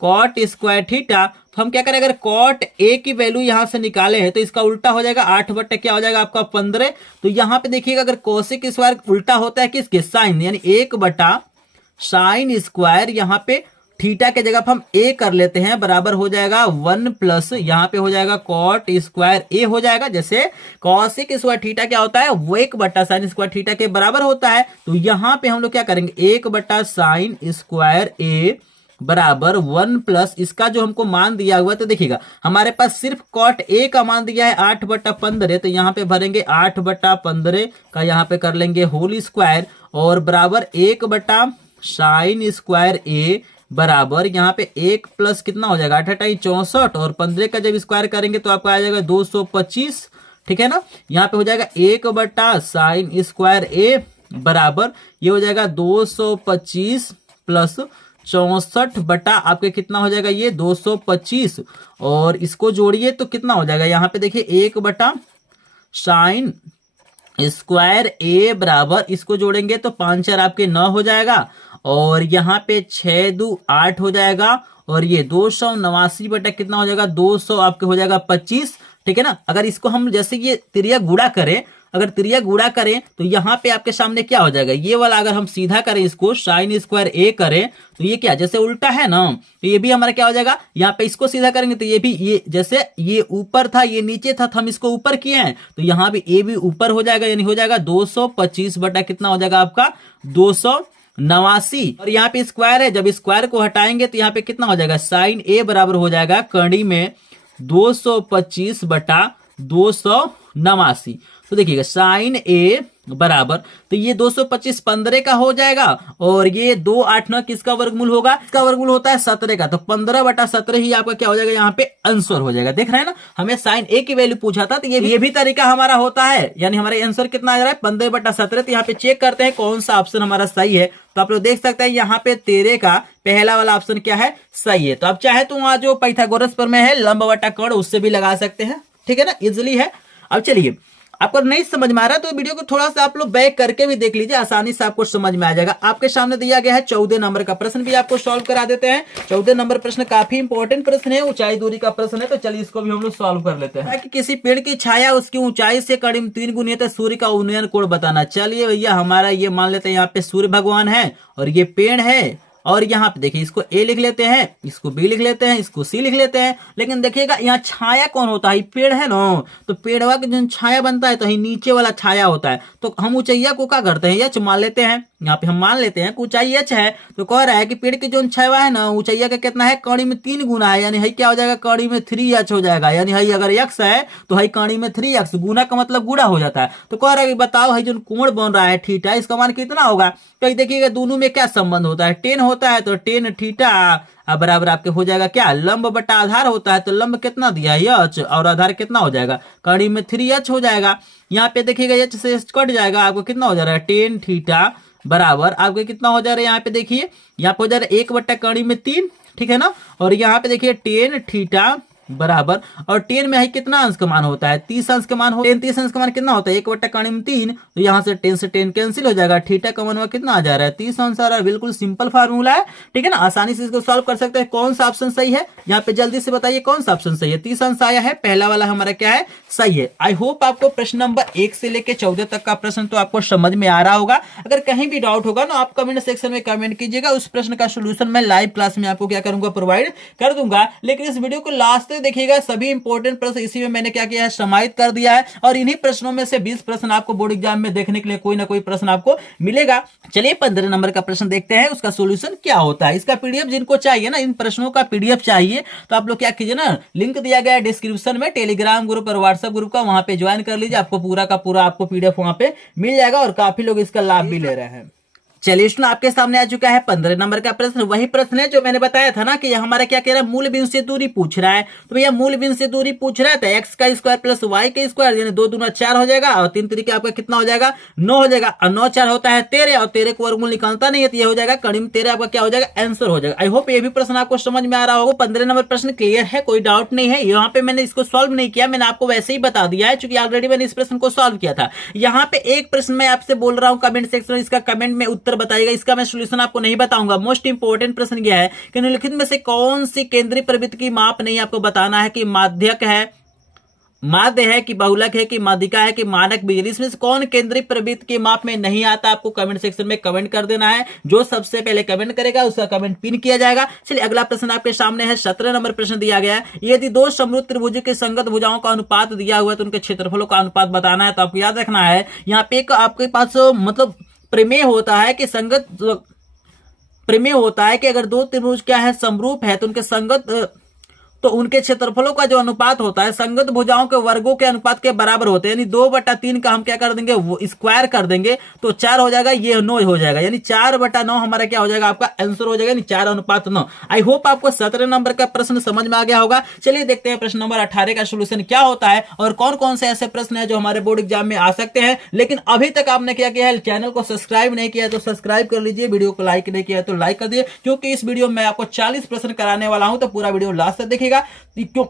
कॉट स्क्वायर थीटा। तो हम क्या करें, अगर कॉट ए की वैल्यू यहां से निकाले हैं तो इसका उल्टा हो जाएगा 8 क्या हो जाएगा आपका 15। तो यहाँ पे देखिएगा अगर कोसेक स्क्वायर उल्टा होता है किसके साइन, यानी 1/sin स्क्वायर, यहाँ पे थीटा के जगह पर हम ए कर लेते हैं, बराबर हो जाएगा 1 + यहाँ पे हो जाएगा कॉट स्क्वायर ए हो जाएगा। जैसे कॉसेक स्क्वायर थीटा क्या होता है वो 1/sin स्क्वायर थीटा के बराबर होता है। तो यहाँ पे हम लोग क्या करेंगे 1/sin स्क्वायर ए बराबर 1 + इसका जो हमको मान दिया हुआ है। तो देखिएगा हमारे पास सिर्फ कॉट ए का मान दिया है 8/15, तो यहाँ पे भरेंगे 8/15 का यहाँ पे कर लेंगे होल स्क्वायर और बराबर 1/sin स्क्वायर ए बराबर यहाँ पे 1 + कितना हो जाएगा 8 × 64 और 15 का जब स्क्वायर करेंगे तो आपका आ जाएगा 225, ठीक है ना। यहाँ पे हो जाएगा 1/sin स्क्वायर ए बराबर ये हो जाएगा 225 + 64 आपके कितना हो जाएगा ये 225, और इसको जोड़िए तो कितना हो जाएगा यहाँ पे देखिए 1/sin स्क्वायर ए बराबर इसको जोड़ेंगे तो 5 4 आपके 9 हो जाएगा, और यहाँ पे 6 2 8 हो जाएगा, और ये 289 बटा कितना हो जाएगा 200 आपके हो जाएगा 25, ठीक है ना। अगर इसको हम जैसे ये त्रिया गुणा करें, अगर त्रिया गुणा करें तो यहाँ पे आपके सामने क्या हो जाएगा ये वाला, अगर हम सीधा करें इसको साइन स्क्वायर ए करें तो ये क्या जैसे उल्टा है ना, तो ये भी हमारा क्या हो जाएगा, यहाँ पे इसको सीधा करेंगे तो ये भी ये जैसे ये ऊपर था ये नीचे था तो हम इसको ऊपर किए हैं, तो यहाँ भी ए भी ऊपर हो जाएगा, यानी हो जाएगा 225 बटा कितना हो जाएगा आपका 289, और यहाँ पे स्क्वायर है, जब स्क्वायर को हटाएंगे तो यहाँ पे कितना हो जाएगा साइन ए बराबर हो जाएगा कड़ी में 225 बटा 289। तो देखिएगा साइन ए बराबर, तो ये 225 15 का हो जाएगा और ये 2 8 9 किसका वर्गमूल होगा, इसका वर्गमूल होता है 17 का, तो 15/17 ही आपका क्या हो जाएगा, यहाँ पे आंसर हो जाएगा। देख रहे हैं ना, हमें साइन ए की वैल्यू पूछा था, तो ये भी तरीका हमारा होता है, यानी हमारा आंसर कितना आ रहा है 15/17। तो यहाँ पे चेक करते हैं कौन सा ऑप्शन हमारा सही है। तो आप लोग देख सकते हैं यहाँ पे 13 का पहला वाला ऑप्शन क्या है, सही है। तो आप चाहे तो वहां जो पाइथागोरस पर में है लंब बटा कोण, उससे भी लगा सकते हैं, ठीक है ना, इजिली है। अब चलिए, आपको नहीं समझ में आ रहा है तो वीडियो को थोड़ा सा आप लोग बैक करके भी देख लीजिए, आसानी से आपको समझ में आ जाएगा। आपके सामने दिया गया है 14 नंबर का प्रश्न, भी आपको सॉल्व करा देते हैं। 14 नंबर प्रश्न काफी इंपॉर्टेंट प्रश्न है, ऊंचाई दूरी का प्रश्न है, तो चलिए इसको भी हम लोग सॉल्व कर लेते हैं। कि किसी पेड़ की छाया उसकी ऊंचाई से करीब 3 गुनी है, तो सूर्य का उन्नयन कोण बताना। चलिए भैया, हमारा ये मान लेते हैं यहाँ पे सूर्य भगवान है और ये पेड़ है, और यहाँ पे देखिए इसको ए लिख लेते हैं, इसको बी लिख लेते हैं, इसको सी लिख लेते हैं। लेकिन देखिएगा यहाँ छाया कौन होता है, पेड़ है ना, तो पेड़वा के जो छाया बनता है तो ही नीचे वाला छाया होता है। तो हम ऊंचाइया को क्या करते हैं, एच मान लेते हैं। यहाँ पे हम मान लेते हैं कि ऊंचाई एच है, तो कह रहा है कि पेड़ की जो छाया है ना, ऊंचाइया का कितना है, कड़ी में 3 गुना है, यानी हई क्या हो जाएगा, कड़ी में 3h हो जाएगा। यानी हई अगर x है तो हई कड़ी में 3x, गुना का मतलब गुणा हो जाता है। तो कह रहा है कि बताओ हई जो कोण बन रहा है थीटा, इसका मान कितना होगा। तो देखिएगा दोनों में क्या संबंध होता है, टेन होता है, तो टेन थीटा बराबर आपके हो जाएगा क्या, लंब बटा आधार होता है, तो लंब कितना दिया है h, और आधार कितना हो जाएगा, कड़ी में 3h हो जाएगा। यहाँ पे देखिएगा h से कट जाएगा, आपको कितना हो जा रहा है, टेन थीटा बराबर आपके कितना हो जा रहा है, यहाँ पे देखिए यहाँ पे हो जा रहा है 1/3, ठीक है ना। और यहाँ पे देखिए टेन थीटा बराबर, और 10 में है कितना अंश का मान होता है, 30 अंश का मान हो, 30 अंश का मान कितना होता है, 1/3, तो यहाँ से 10 से 10 कैंसिल हो जाएगा, थीटा का मान कितना आ जा रहा है, 30 अंश आ रहा है। बिल्कुल सिंपल फार्मूला है, ठीक है ना, आसानी से इसको सॉल्व कर सकते हैं। कौन सा ऑप्शन सही है, यहाँ पे जल्दी से बताइए कौन सा ऑप्शन सही है। 30 अंश आया है, पहला वाला हमारा क्या है, सही है। आई होप आपको प्रश्न नंबर 1 से लेकर 14 तक का प्रश्न तो आपको समझ में आ रहा होगा। अगर कहीं भी डाउट होगा ना, आप कमेंट सेक्शन में कमेंट कीजिएगा, उस प्रश्न का सोल्यूशन मैं लाइव क्लास में आपको क्या करूंगा, प्रोवाइड कर दूंगा। लेकिन इस वीडियो को लास्ट तक देखिएगा, सभी इंपॉर्टेंट प्रश्न इसी में मैंने क्या किया है, समाहित कर दिया है, और इन्हीं प्रश्नों में से 20 प्रश्न आपको बोर्ड एग्जाम में देखने के लिए कोई ना कोई प्रश्न आपको मिलेगा। चलिए 15 नंबर का प्रश्न देखते हैं, उसका सॉल्यूशन क्या होता है। इसका पीडीएफ जिनको चाहिए ना, इन प्रश्नों का पीडीएफ चाहिए, तो आप लोग क्या कीजिए ना, लिंक दिया गया है डिस्क्रिप्शन में, टेलीग्राम ग्रुप और व्हाट्सएप ग्रुप का, वहां पे ज्वाइन कर लीजिए, आपको पूरा का पूरा आपको पीडीएफ वहां पे मिल जाएगा, और काफी लोग इसका लाभ भी ले रहे हैं। चलिए स्टूडेंट, आपके सामने आ चुका है 15 नंबर का प्रश्न। वही प्रश्न है जो मैंने बताया था ना कि हमारा क्या कह रहा है, मूल बिंदु से दूरी पूछ रहा है। तो भैया मूल बिंदु से दूरी पूछ रहा है, तो x का स्क्वायर प्लस y का स्क्वायर, यानी 2 दूना 4 हो जाएगा, और 3 तरीके आपका कितना हो जाएगा, 9 हो जाएगा, और 9 4 होता है 13, और 13 को वर्गमूल निकालता नहीं है, तो ये हो जाएगा करीब 13 आपका क्या हो जाएगा, आंसर हो जाएगा। आई होप ये भी प्रश्न आपको समझ में आ रहा होगा। 15 नंबर प्रश्न क्लियर है, कोई डाउट नहीं है। यहाँ पे मैंने इसको सॉल्व नहीं किया, मैंने आपको वैसे ही बता दिया है, चूंकि ऑलरेडी मैंने इस प्रश्न को सॉल्व किया था। यहाँ पे एक प्रश्न मैं आपसे बोल रहा हूँ कमेंट सेक्शन में, इसका कमेंट में उत्तर बताइएगा, इसका मैं सॉल्यूशन आपको नहीं बताऊंगा। मोस्ट इंपोर्टेंट प्रश्न यह है कि निम्नलिखित में से कौन सी केंद्रीय प्रवृत्ति की माप नहीं, आपको बताना है कि माध्यक है, माध्य है कि बहुलक है कि माध्यिका है कि मानक बिजली, इसमें से कौन केंद्रीय प्रवृत्ति के माप में नहीं आता, आपको कमेंट सेक्शन में कमेंट कर देना है। जो सबसे पहले कमेंट करेगा उसका कमेंट पिन किया जाएगा। चलिए अगला प्रश्न आपके सामने है, 17 नंबर प्रश्न दिया गया है, यदि दो समरूप त्रिभुज के संगत भुजाओं का अनुपात दिया हुआ है तो उनके क्षेत्रफलों का अनुपात बताना है। तो आपको याद रखना है, यहाँ पे एक आपके पास मतलब प्रमेय होता है कि संगत, प्रमेय होता है कि अगर दो त्रिभुज क्या है, समरूप है, तो उनके संगत, तो उनके क्षेत्रफलों का जो अनुपात होता है संगत भुजाओं के वर्गों के अनुपात के बराबर होते हैं। यानी 2/3 का हम क्या कर देंगे, वो स्क्वायर कर देंगे, तो 4 हो जाएगा, ये 9 हो जाएगा, यानी 4/9 हमारा क्या हो जाएगा, आपका आंसर हो जाएगा, यानी 4:9। आई होप आपको 17 नंबर का प्रश्न समझ में आ गया होगा। चलिए देखते हैं प्रश्न नंबर 18 का सोल्यूशन क्या होता है, और कौन कौन से ऐसे प्रश्न है जो हमारे बोर्ड एग्जाम में आ सकते हैं। लेकिन अभी तक आपने क्या किया है, चैनल को सब्सक्राइब नहीं किया तो सब्सक्राइब कर लीजिए, वीडियो को लाइक नहीं किया तो लाइक कर दिए, क्योंकि इस वीडियो में आपको 40 प्रश्न कराने वाला हूं, तो पूरा वीडियो लास्ट तक देखिएगा। क्यों,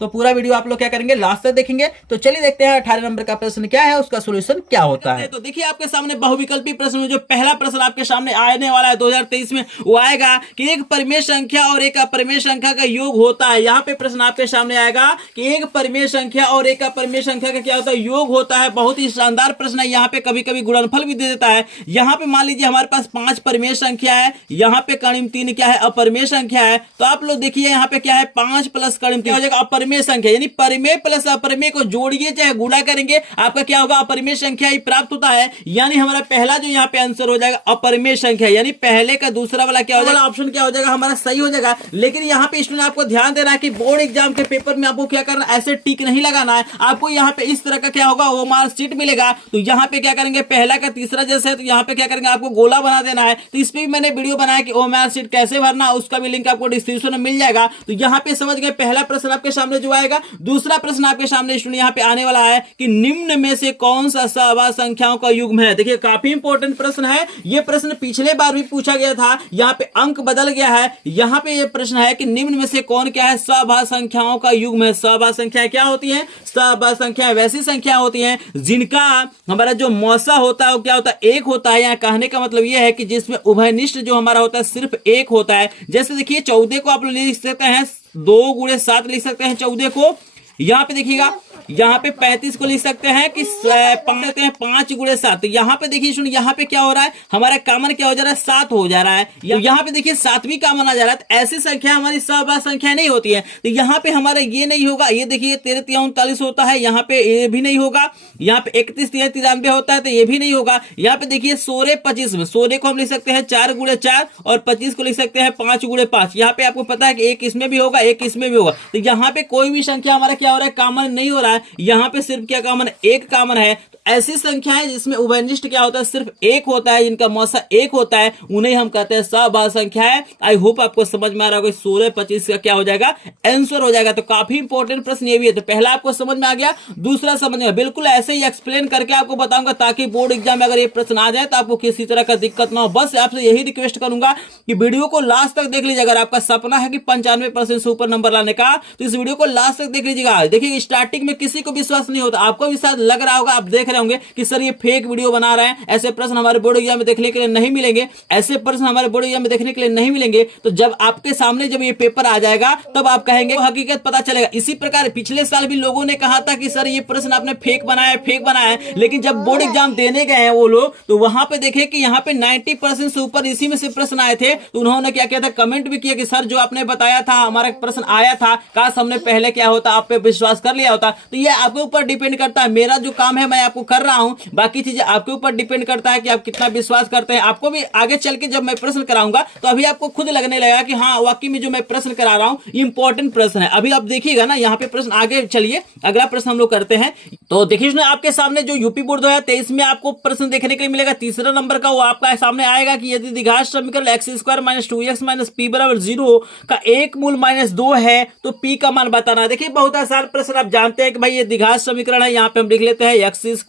तो पूरा वीडियो आप लोग क्या करेंगे, लास्ट तक देखेंगे। तो चलिए देखते हैं 18 नंबर का प्रश्न क्या है, उसका सॉल्यूशन क्या होता है। तो देखिए आपके सामने बहुविकल्पी प्रश्न में जो पहला प्रश्न आपके सामने आने वाला है 2023 में, वो आएगा कि एक परिमेय संख्या और एक अपरिमेय संख्या का योग होता है। यहाँ पे प्रश्न आपके सामने आएगा कि एक परिमेय संख्या और एक अपरिमेय संख्या का क्या होता है, योग होता है। बहुत ही शानदार प्रश्न है, यहाँ पे कभी कभी गुणनफल भी दे देता है। यहाँ पे मान लीजिए हमारे पास 5 परिमेय संख्या है, यहाँ पे करीब 3 क्या है, अपरिमेय संख्या है। तो आप लोग देखिए यहाँ पे क्या है, 5 प्लस करीब क्या हो जाएगा, अपरिमेय अपरिमेय संख्या, यानी परिमेय प्लस अपरिमेय को जोड़िए चाहे गुणा करेंगे, आपका क्या होगा, अपरिमेय संख्या ही प्राप्त होता है। यानी हमारा पहला जो यहाँ पे आंसर हो जाएगा अपरिमेय संख्या, यानी पहले का दूसरा वाला क्या हो जाएगा, ऑप्शन क्या हो जाएगा, हमारा सही हो जाएगा। लेकिन यहाँ पे स्टूडेंट आपको ध्यान देना है कि बोर्ड एग्जाम के पेपर में आपको क्या करना है, ऐसे टिक नहीं लगाना है। आपको यहाँ पे इस तरह का क्या होगा, वो मार्क शीट मिलेगा। तो यहाँ पे क्या करेंगे, पहला का तीसरा जैसे है, तो यहाँ पे क्या करेंगे, आपको गोला बना देना है। तो इस पे भी मैंने वीडियो बनाया कि वो मार्क शीट कैसे भरना, उसका भी लिंक आपको डिस्क्रिप्शन में मिल जाएगा। तो यहाँ पे समझ गए, पहला प्रश्न आपके सामने जो आएगा। दूसरा प्रश्न आपके सामने स्टूडेंट यहाँ पे आने वाला है कि निम्न में से कौन सा सहभाज्य संख्याओं का युग्म है। देखिए काफी इंपॉर्टेंट प्रश्न है ये। प्रश्न पिछले बार भी पूछा गया था, यहाँ पे अंक बदल गया है। यहाँ पे ये प्रश्न है कि निम्न में से कौन क्या है, सहभाज्य संख्याओं का युग्म है। सहभाज्य संख्याएं क्या होती हैं, सहभाज्य संख्याएं वैसी संख्या होती हैं जिनका हमारा जो मौसा होता है वो क्या होता है, एक होता है। यहाँ कहने का मतलब ये है कि जिसमें उभयनिष्ठ जो हमारा होता है सिर्फ एक होता है। जैसे देखिए 14 को आप लिख सकते हैं 2 गुणे 7 लिख सकते हैं 14 को। यहाँ पे देखिएगा, यहाँ पे 35 को लिख सकते हैं कि 5 गुणे 7। तो यहाँ पे देखिए सुनिए, यहाँ पे क्या हो रहा है, हमारा कॉमन क्या हो जा रहा है, 7 हो जा रहा है। यहाँ पे देखिए 7 भी कॉमन आ जा रहा है। तो ऐसी संख्या हमारी सहभाज्य संख्या नहीं होती है। तो यहाँ पे हमारा ये नहीं होगा। ये देखिए 13-39 होता है, यहाँ पे ये भी नहीं होगा। यहाँ पे 31-93 होता है, तो ये भी नहीं होगा। यहाँ पे देखिए 16-25 में 16 को हम लिख सकते हैं 4 गुणे 4 और 25 को लिख सकते हैं 5 गुणे 5। यहाँ पे आपको पता है कि एक इसमें भी होगा, एक इसमें भी होगा। तो यहाँ पे कोई भी संख्या हमारा क्या हो रहा है, कॉमन नहीं हो रहा है। यहाँ पे सिर्फ क्या कॉमन है, एक कॉमन है। तो ऐसी संख्याएं जिसमें उभयनिष्ठ क्या होता है, सिर्फ एक होता है, जिनका मौसा एक होता है, उन्हें हम कहते हैं सहभाज्य संख्याएं। आई होप आपको समझ में आ रहा होगा। 16-25 का क्या हो जाएगा, आंसर हो जाएगा। तो काफी इंपॉर्टेंट प्रश्न ये भी है। तो पहला आपको समझ में आ गया, दूसरा समझ में बिल्कुल ऐसे ही एक्सप्लेन करके आपको बताऊंगा, ताकि बोर्ड एग्जाम में अगर ये प्रश्न आ जाए तो आपको किसी तरह का दिक्कत ना हो। बस आपसे यही रिक्वेस्ट करूंगा कि वीडियो को लास्ट तक देख लीजिए। अगर आपका सपना है कि 95% से ऊपर नंबर लाने का, तो इस वीडियो को लास्ट तक देख लीजिएगा। देखिए स्टार्टिंग में किसी को विश्वास नहीं होता, आपको भी शायद लग रहा होगा, आप देख रहे होंगे कि सर ये फेक वीडियो बना रहे हैं, ऐसे प्रश्न हमारे बोर्ड एग्जाम में देखने के लिए नहीं मिलेंगे, ऐसे प्रश्न हमारे बोर्ड एग्जाम में देखने के लिए नहीं मिलेंगे। तो जब आपके सामने जब ये पेपर आ जाएगा तब आप कहेंगे, हकीकत पता चलेगा। इसी प्रकार पिछले साल भी लोगों ने कहा था कि सर ये प्रश्न आपने फेक बनाया, फेक बनाया है। लेकिन जब बोर्ड एग्जाम देने गए हैं वो लोग, तो वहां पे देखे कि यहाँ पे 90% से ऊपर इसी में से प्रश्न आए थे। तो उन्होंने क्या किया था, कमेंट भी किया कि सर जो आपने बताया था, हमारा प्रश्न आया था, काश हमने पहले क्या होता, आप पे विश्वास कर लिया होता। तो ये आपके ऊपर डिपेंड करता है। मेरा जो काम है मैं आपको कर रहा हूं, बाकी चीजें आपके ऊपर डिपेंड करता है कि आप कितना विश्वास करते हैं। आपको भी आगे चल के जब मैं प्रश्न कराऊंगा तो अभी आपको खुद लगने लगेगा कि हाँ वाकई में जो मैं प्रश्न करा रहा हूं इंपॉर्टेंट प्रश्न है। अभी आप देखिएगा ना, यहाँ पे प्रश्न आगे चलिए, अगला प्रश्न हम लोग करते हैं। तो देखिए आपके सामने जो यूपी बोर्ड 2023 में आपको प्रश्न देखने के लिए मिलेगा, तीसरा नंबर का, वो आपका सामने आएगा कि यदि द्विघात समीकरण x² - 2x - p = 0 का एक मूल -2 है तो p का मान बताना। देखिए बहुत आसान प्रश्न, आप जानते हैं कि भाई ये द्विघात समीकरण है। यहाँ पे हम लिख लेते हैं x² -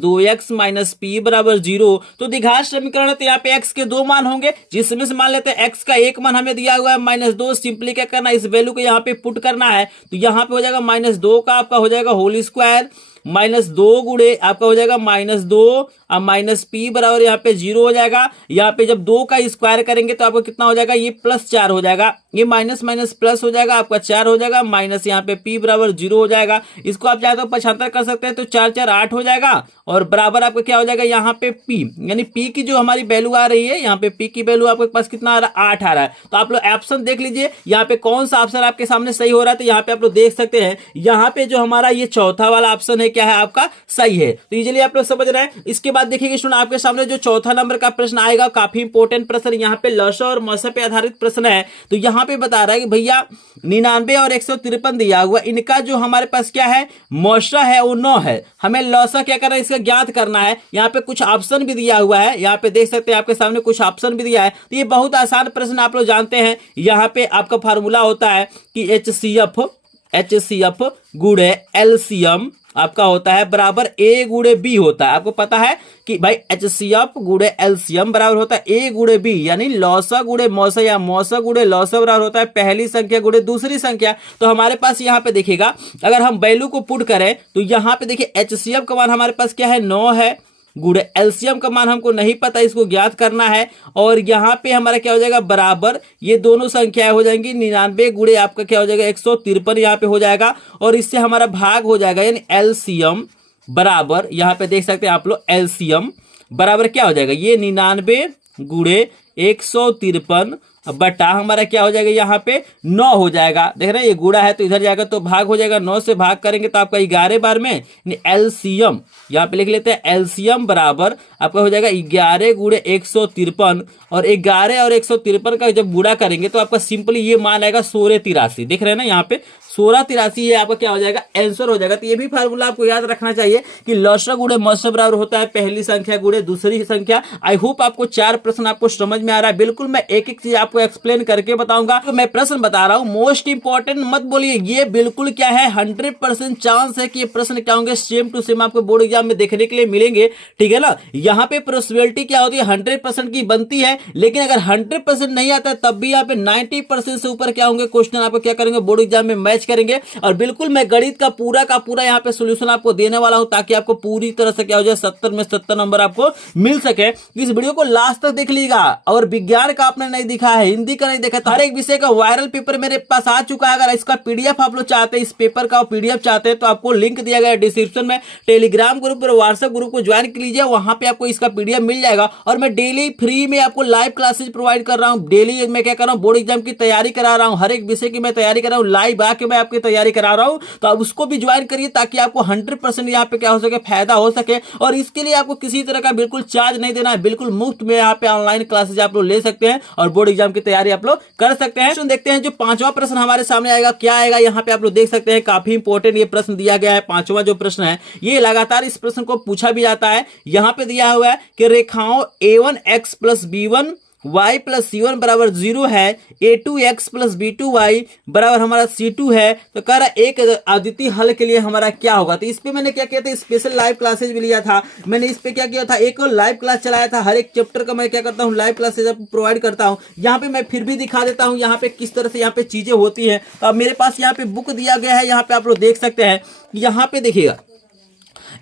2x - p = 0। तो द्विघात समीकरण है, तो यहाँ पे x के 2 मान होंगे, जिसमें से मान लेते हैं x का एक मान हमें दिया हुआ है -2। सिंपली क्या करना है, इस वैल्यू को यहाँ पे पुट करना है। तो यहाँ पे हो जाएगा -2 का आपका हो जाएगा होल स्क्वायर -2 गुणे आपका हो जाएगा -2 अब -p बराबर यहाँ पे 0 हो जाएगा। यहाँ पे जब 2 का स्क्वायर करेंगे तो आपको कितना हो जाएगा, ये +4 हो जाएगा, ये माइनस माइनस प्लस हो जाएगा, आपका 4 हो जाएगा, माइनस यहाँ पे p बराबर 0 हो जाएगा। इसको आप चाहे तो 75 कर सकते हैं, तो 4 4 8 हो जाएगा और बराबर आपका क्या हो जाएगा यहाँ पे p, यानी p की जो हमारी वैल्यू आ रही है, यहाँ पे p की वैल्यू आपके पास कितना आ रहा है, 8 आ रहा है। तो आप लोग ऑप्शन देख लीजिए यहाँ पे कौन सा ऑप्शन आपके सामने सही हो रहा है। तो यहाँ पे आप लोग देख सकते हैं, यहाँ पे जो हमारा ये चौथा वाला ऑप्शन है क्या है आपका सही है। तो इजीली आप लोग समझ रहे हैं। इसके बाद देखिए स्टूडेंट आपके सामने जो चौथा नंबर का प्रश्न आएगा, काफी इंपॉर्टेंट प्रश्न, यहाँ पे लसा और मौसा पे आधारित प्रश्न है। तो यहाँ पे बता रहा है कि भैया 99 और 153 दिया हुआ, इनका जो हमारे पास क्या है मौसा है वो 9 है, हमें लसा क्या करना है, इसका ज्ञात करना है। यहाँ पे कुछ ऑप्शन भी दिया हुआ है, यहाँ पे देख सकते हैं आपके सामने कुछ ऑप्शन भी दिया है। तो ये बहुत आसान प्रश्न आप लोग जानते हैं। यहाँ पे आपका फार्मूला होता है कि HCF गुणे LCM आपका होता है बराबर A गुणे B होता है। आपको पता है कि भाई HCF गुणे LCM बराबर होता है A गुणे B, यानी लौसा गुणे मौसा या मौसा गुणे लौसा बराबर होता है पहली संख्या गुणे दूसरी संख्या। तो हमारे पास यहाँ पे देखिएगा, अगर हम वैल्यू को पुट करें तो यहाँ पे देखिए HCF का मान हमारे पास क्या है 9 है, गुणे एलसीएम का मान हमको नहीं पता, इसको ज्ञात करना है। और यहाँ पे हमारा क्या हो जाएगा बराबर, ये दोनों संख्याएं हो जाएंगी 99 गुणे आपका क्या हो जाएगा 153 यहाँ पे हो जाएगा, और इससे हमारा भाग हो जाएगा, यानी एलसीएम बराबर यहाँ पे देख सकते हैं आप लोग एलसीएम बराबर क्या हो जाएगा, ये 99 गुणे 153 बटा हमारा क्या हो जाएगा यहाँ पे 9 हो जाएगा। देख रहे हैं ये गुणा है तो इधर जाएगा तो भाग हो जाएगा, 9 से भाग करेंगे तो आपका 11 बार में एलसीएम यहाँ पे लिख लेते हैं, एलसीएम बराबर आपका हो जाएगा 11 गुणे 153, और 11 और 153 का जब गुणा करेंगे तो आपका सिंपली ये मान आएगा 1683। देख रहे हैं ना यहाँ पे 1683 ये आपका क्या हो जाएगा, आंसर हो जाएगा। तो ये भी फार्मूला आपको याद रखना चाहिए कि लॉसर गुणे मॉसर बराबर होता है पहली संख्या गुणे दूसरी संख्या। आई होप आपको 4 प्रश्न आपको समझ में आ रहा है। बिल्कुल मैं एक एक चीज आपको एक्सप्लेन करके बताऊंगा। तो मैं प्रश्न बता रहा हूं, मोस्ट इंपॉर्टेंट मत बोलिए, ये बिल्कुल क्या है 100% चांस है कि ये प्रश्न क्या होंगे सेम टू सेम आपको बोर्ड एग्जाम में देखने के लिए मिलेंगे, ठीक है ना। यहाँ पे पॉसिबिलिटी क्या होती है 100% की बनती है, लेकिन अगर 100% नहीं आता है तब भी यहाँ पे 90% से ऊपर क्या होंगे क्वेश्चन आपको क्या करेंगे बोर्ड एग्जाम में मैच करेंगे। और बिल्कुल मैं गणित का पूरा यहाँ पे सोल्यूशन आपको देने वाला हूं ताकि आपको पूरी तरह से क्या हो जाए 70 में 70 नंबर आपको मिल सके। इस वीडियो को लास्ट तक देख लीजिएगा। और विज्ञान का आपने नहीं दिखा है, हिंदी का नहीं देखा, तो हर एक विषय का वायरल पेपर मेरे पास आ चुका है। अगर इसका पीडीएफ आप लोग चाहते हैं, इस पेपर का पीडीएफ चाहते हैं तो आपको लिंक दिया गया है डिस्क्रिप्शन में, टेलीग्राम ग्रुप और व्हाट्सएप ग्रुप को ज्वाइन कर लीजिए, वहां पे आपको इसका पीडीएफ मिल जाएगा। और मैं डेली फ्री में आपको लाइव क्लासेज प्रोवाइड कर रहा हूं। डेली मैं क्या कर रहा हूं, बोर्ड एग्जाम की तैयारी करा रहा हूं, हर एक विषय की मैं तैयारी कर रहा हूं, लाइव आके मैं आपकी तैयारी करा रहा हूं। तो आप उसको भी ज्वाइन करिए ताकि आपको 100% यहाँ पे क्या हो सके, फायदा हो सके। और इसके लिए आपको किसी तरह का बिल्कुल चार्ज नहीं देना है, बिल्कुल मुफ्त में यहाँ पे ऑनलाइन क्लासेज आप लोग ले सकते हैं और बोर्ड एग्जाम की तैयारी आप लोग कर सकते हैं। देखते हैं जो 5वां प्रश्न हमारे सामने आएगा, क्या आएगा यहाँ पे आप लोग देख सकते हैं। काफी इंपॉर्टेंट ये प्रश्न दिया गया है। 5वां जो प्रश्न है ये लगातार इस प्रश्न को पूछा भी जाता है। यहाँ पे दिया हुआ है कि रेखाओं a1x plus b1 y plus c1 बराबर 0 है, a2x प्लस b2y बराबर हमारा c2 है। तो कह रहा एक अद्वितीय हल के लिए हमारा क्या होगा। तो इस पे मैंने क्या किया था, स्पेशल लाइव क्लासेज भी लिया था। मैंने इस पे क्या किया था, एक लाइव क्लास चलाया था। हर एक चैप्टर का मैं क्या करता हूँ लाइव क्लासेज प्रोवाइड करता हूँ। यहाँ पे मैं फिर भी दिखा देता हूँ यहाँ पे किस तरह से यहाँ पे चीजें होती है। तो अब मेरे पास यहाँ पे बुक दिया गया है, यहाँ पे आप लोग देख सकते हैं। यहाँ पे देखिएगा,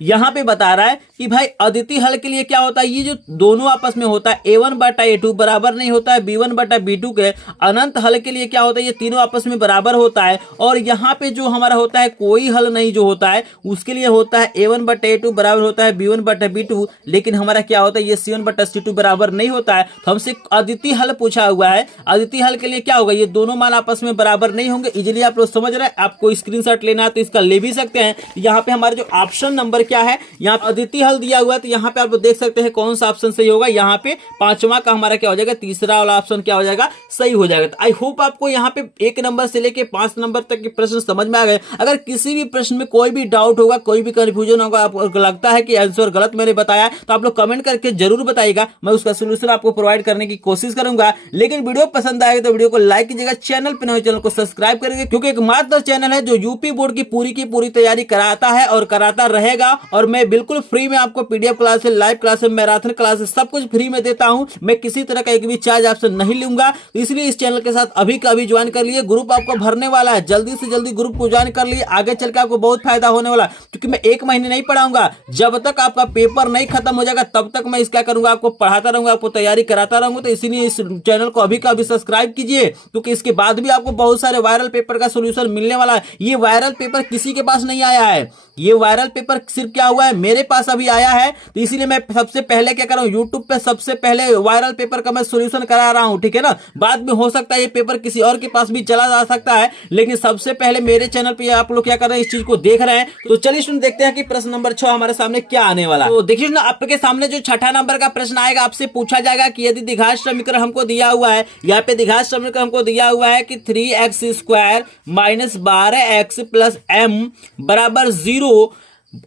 यहां पे बता रहा है कि भाई अद्वितीय हल के लिए क्या होता है, ये जो दोनों आपस में होता है a1 बटा a2 बराबर नहीं होता है b1 बटा b2 के। अनंत हल के लिए क्या होता है, ये तीनों आपस में बराबर होता है। और यहाँ पे जो हमारा होता है कोई हल नहीं जो होता है उसके लिए होता है a1 बटा a2 बराबर होता है b1 बटा b2। लेकिन हमारा क्या होता है ये c1 बटा c2 बराबर नहीं होता है। तो हमसे अद्वितीय हल पूछा हुआ है। अद्वितीय हल के लिए क्या होगा, ये दोनों मान आपस में बराबर नहीं होंगे। इजिली आप लोग समझ रहे हैं। आपको स्क्रीनशॉट लेना है तो इसका ले भी सकते हैं। यहाँ पे हमारे जो ऑप्शन नंबर क्या है, यहाँ पे अद्वितीय हल दिया हुआ है। तो यहाँ पे आप देख सकते हैं कौन सा ऑप्शन सही होगा। यहाँ पे 5वां का हमारा क्या हो जाएगा, तीसरा वाला ऑप्शन क्या हो जाएगा, सही हो जाएगा। तो आई होप आपको यहाँ पे 1 नंबर से लेके 5 नंबर तक के प्रश्न समझ में आ गए। अगर किसी भी प्रश्न में कोई भी डाउट होगा, कोई भी कंफ्यूजन होगा, आपको लगता है कि आंसर गलत मैंने बताया, तो आप लोग कमेंट करके जरूर बताइएगा। मैं उसका सोल्यूशन आपको प्रोवाइड करने की कोशिश करूंगा। लेकिन वीडियो पसंद आएगा तो वीडियो को लाइक कीजिएगा, चैनल पर नए चैनल को सब्सक्राइब करेंगे, क्योंकि एकमात्र चैनल है जो यूपी बोर्ड की पूरी तैयारी कराता है और कराता रहेगा। और मैं बिल्कुल फ्री में आपको PDF class, live class, marathon class सब कुछ फ्री में देता हूं। मैं किसी तरह का एक भी चार्ज आपसे नहीं लूंगा। तो इसलिए इस चैनल के साथ अभी का अभी ज्वाइन कर लिए। ग्रुप आपको भरने वाला है, जल्दी से जल्दी ग्रुप को ज्वाइन कर लिए। आगे चल के आपको बहुत फायदा होने वाला, क्योंकि मैं 1 महीने नहीं पढ़ाऊंगा। जब तक आपका पेपर नहीं खत्म हो जाएगा तब तक मैं इसका करूंगा, आपको पढ़ाता रहूंगा, आपको तैयारी कराता रहूंगा। तो इसीलिए इस चैनल को अभी का अभी सब्सक्राइब कीजिए, क्योंकि इसके बाद भी आपको बहुत सारे वायरल पेपर का सोल्यूशन मिलने वाला है। ये वायरल पेपर किसी के पास नहीं आया है। ये वायरल पेपर सिर्फ क्या हुआ है, मेरे पास अभी आया है। तो इसीलिए मैं सबसे पहले क्या कर रहा हूं, यूट्यूब पे सबसे पहले वायरल पेपर का मैं सोल्यूशन करा रहा हूं, ठीक है ना। बाद में हो सकता है ये पेपर किसी और के पास भी चला जा सकता है, लेकिन सबसे पहले मेरे चैनल पे आप लोग क्या कर रहे हैं, इस चीज को देख रहे हैं। तो चलिए सुन देखते हैं कि प्रश्न नंबर 6 हमारे सामने क्या आने वाला है। तो देखिए ना, आपके सामने जो 6ठा नंबर का प्रश्न आएगा, आपसे पूछा जाएगा कि यदि द्विघात समीकरण हमको दिया हुआ है, यहाँ पे द्विघात समीकरण हमको दिया हुआ है कि 3x² minus 12x plus m बराबर 0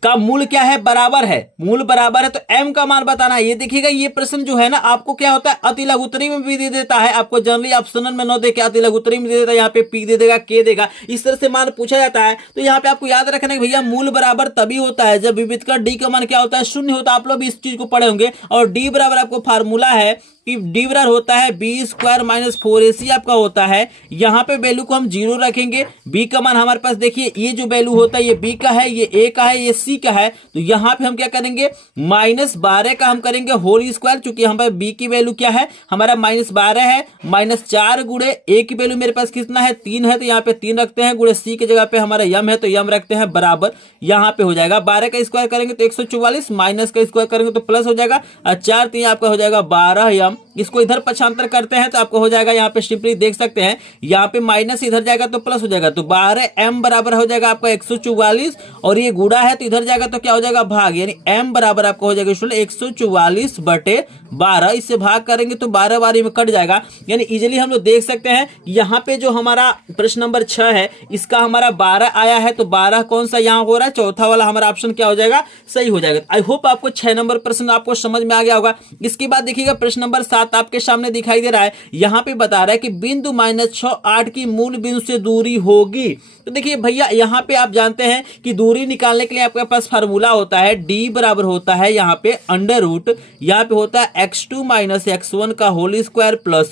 का मूल क्या है, बराबर है। मूल बराबर है तो m का मान बताना है। ये देखिएगा, ये प्रश्न जो है ना आपको क्या होता है, अति लघुत्तरी में भी दे देता है। आपको जनरली ऑप्शनल में न दे के अति लघुत्तरी में दे देता है। यहाँ पे p दे देगा, k देगा, इस तरह से मान पूछा जाता है। तो यहाँ पे आपको याद रखना है भैया, मूल बराबर तभी होता है जब विविध का d का मान क्या होता है, 0 होता है। आप लोग भी इस चीज को पढ़े होंगे। और d बराबर आपको फार्मूला है कि d बराबर होता है b² माइनस 4ac आपका होता है। यहाँ पे वैल्यू को हम 0 रखेंगे। b का मान हमारे पास देखिए, ये जो वैल्यू होता है ये b का है, ये a का है, ये c का है। तो यहाँ पे हम क्या करेंगे, -12 का हम करेंगे होल स्क्वायर। चूंकि हमारे b की वैल्यू क्या है, हमारा -12 है। -4 गुणे a की वैल्यू मेरे पास कितना है, 3 है। तो यहाँ पे 3 रखते हैं, गुणे c की जगह पे हमारा m है तो m रखते हैं बराबर। यहाँ पे हो जाएगा 12 का स्क्वायर करेंगे तो 144, माइनस का स्क्वायर करेंगे तो प्लस हो जाएगा। और 4 3 आपका हो जाएगा 12m इसको इधर पक्षांतर करते हैं तो आपको हो जाएगा, यहाँ पे सिंपली देख सकते हैं, यहाँ पे माइनस इधर जाएगा तो प्लस हो जाएगा, तो 12m बराबर हो जाएगा आपका 144, और ये गुणा है तो इधर जाएगा तो क्या हो जाएगा भाग, यानी m बराबर आपको हो जाएगा 144/12। इससे भाग करेंगे तो 12 बारी में कट जाएगा, यानी इजिली हम लोग देख सकते हैं यहाँ पे जो हमारा प्रश्न नंबर 6 है इसका हमारा 12 आया है, तो 12 कौन सा यहाँ हो रहा है, चौथा वाला हमारा ऑप्शन क्या हो जाएगा, सही हो जाएगा। आई होप आपको 6 नंबर प्रश्न आपको समझ में आ गया होगा। इसके बाद देखिएगा प्रश्न नंबर 7 आपके सामने दिखाई दे रहा है, यहाँ पे बता रहा है कि बिंदु -6 8 की मूल बिंदु से दूरी होगी। तो देखिए भैया यहाँ पे आप जानते हैं कि दूरी निकालने के लिए आपके पास फार्मूला होता है, d बराबर होता है यहाँ पे अंडर रूट, यहाँ पे होता है x2 - x1 का whole square plus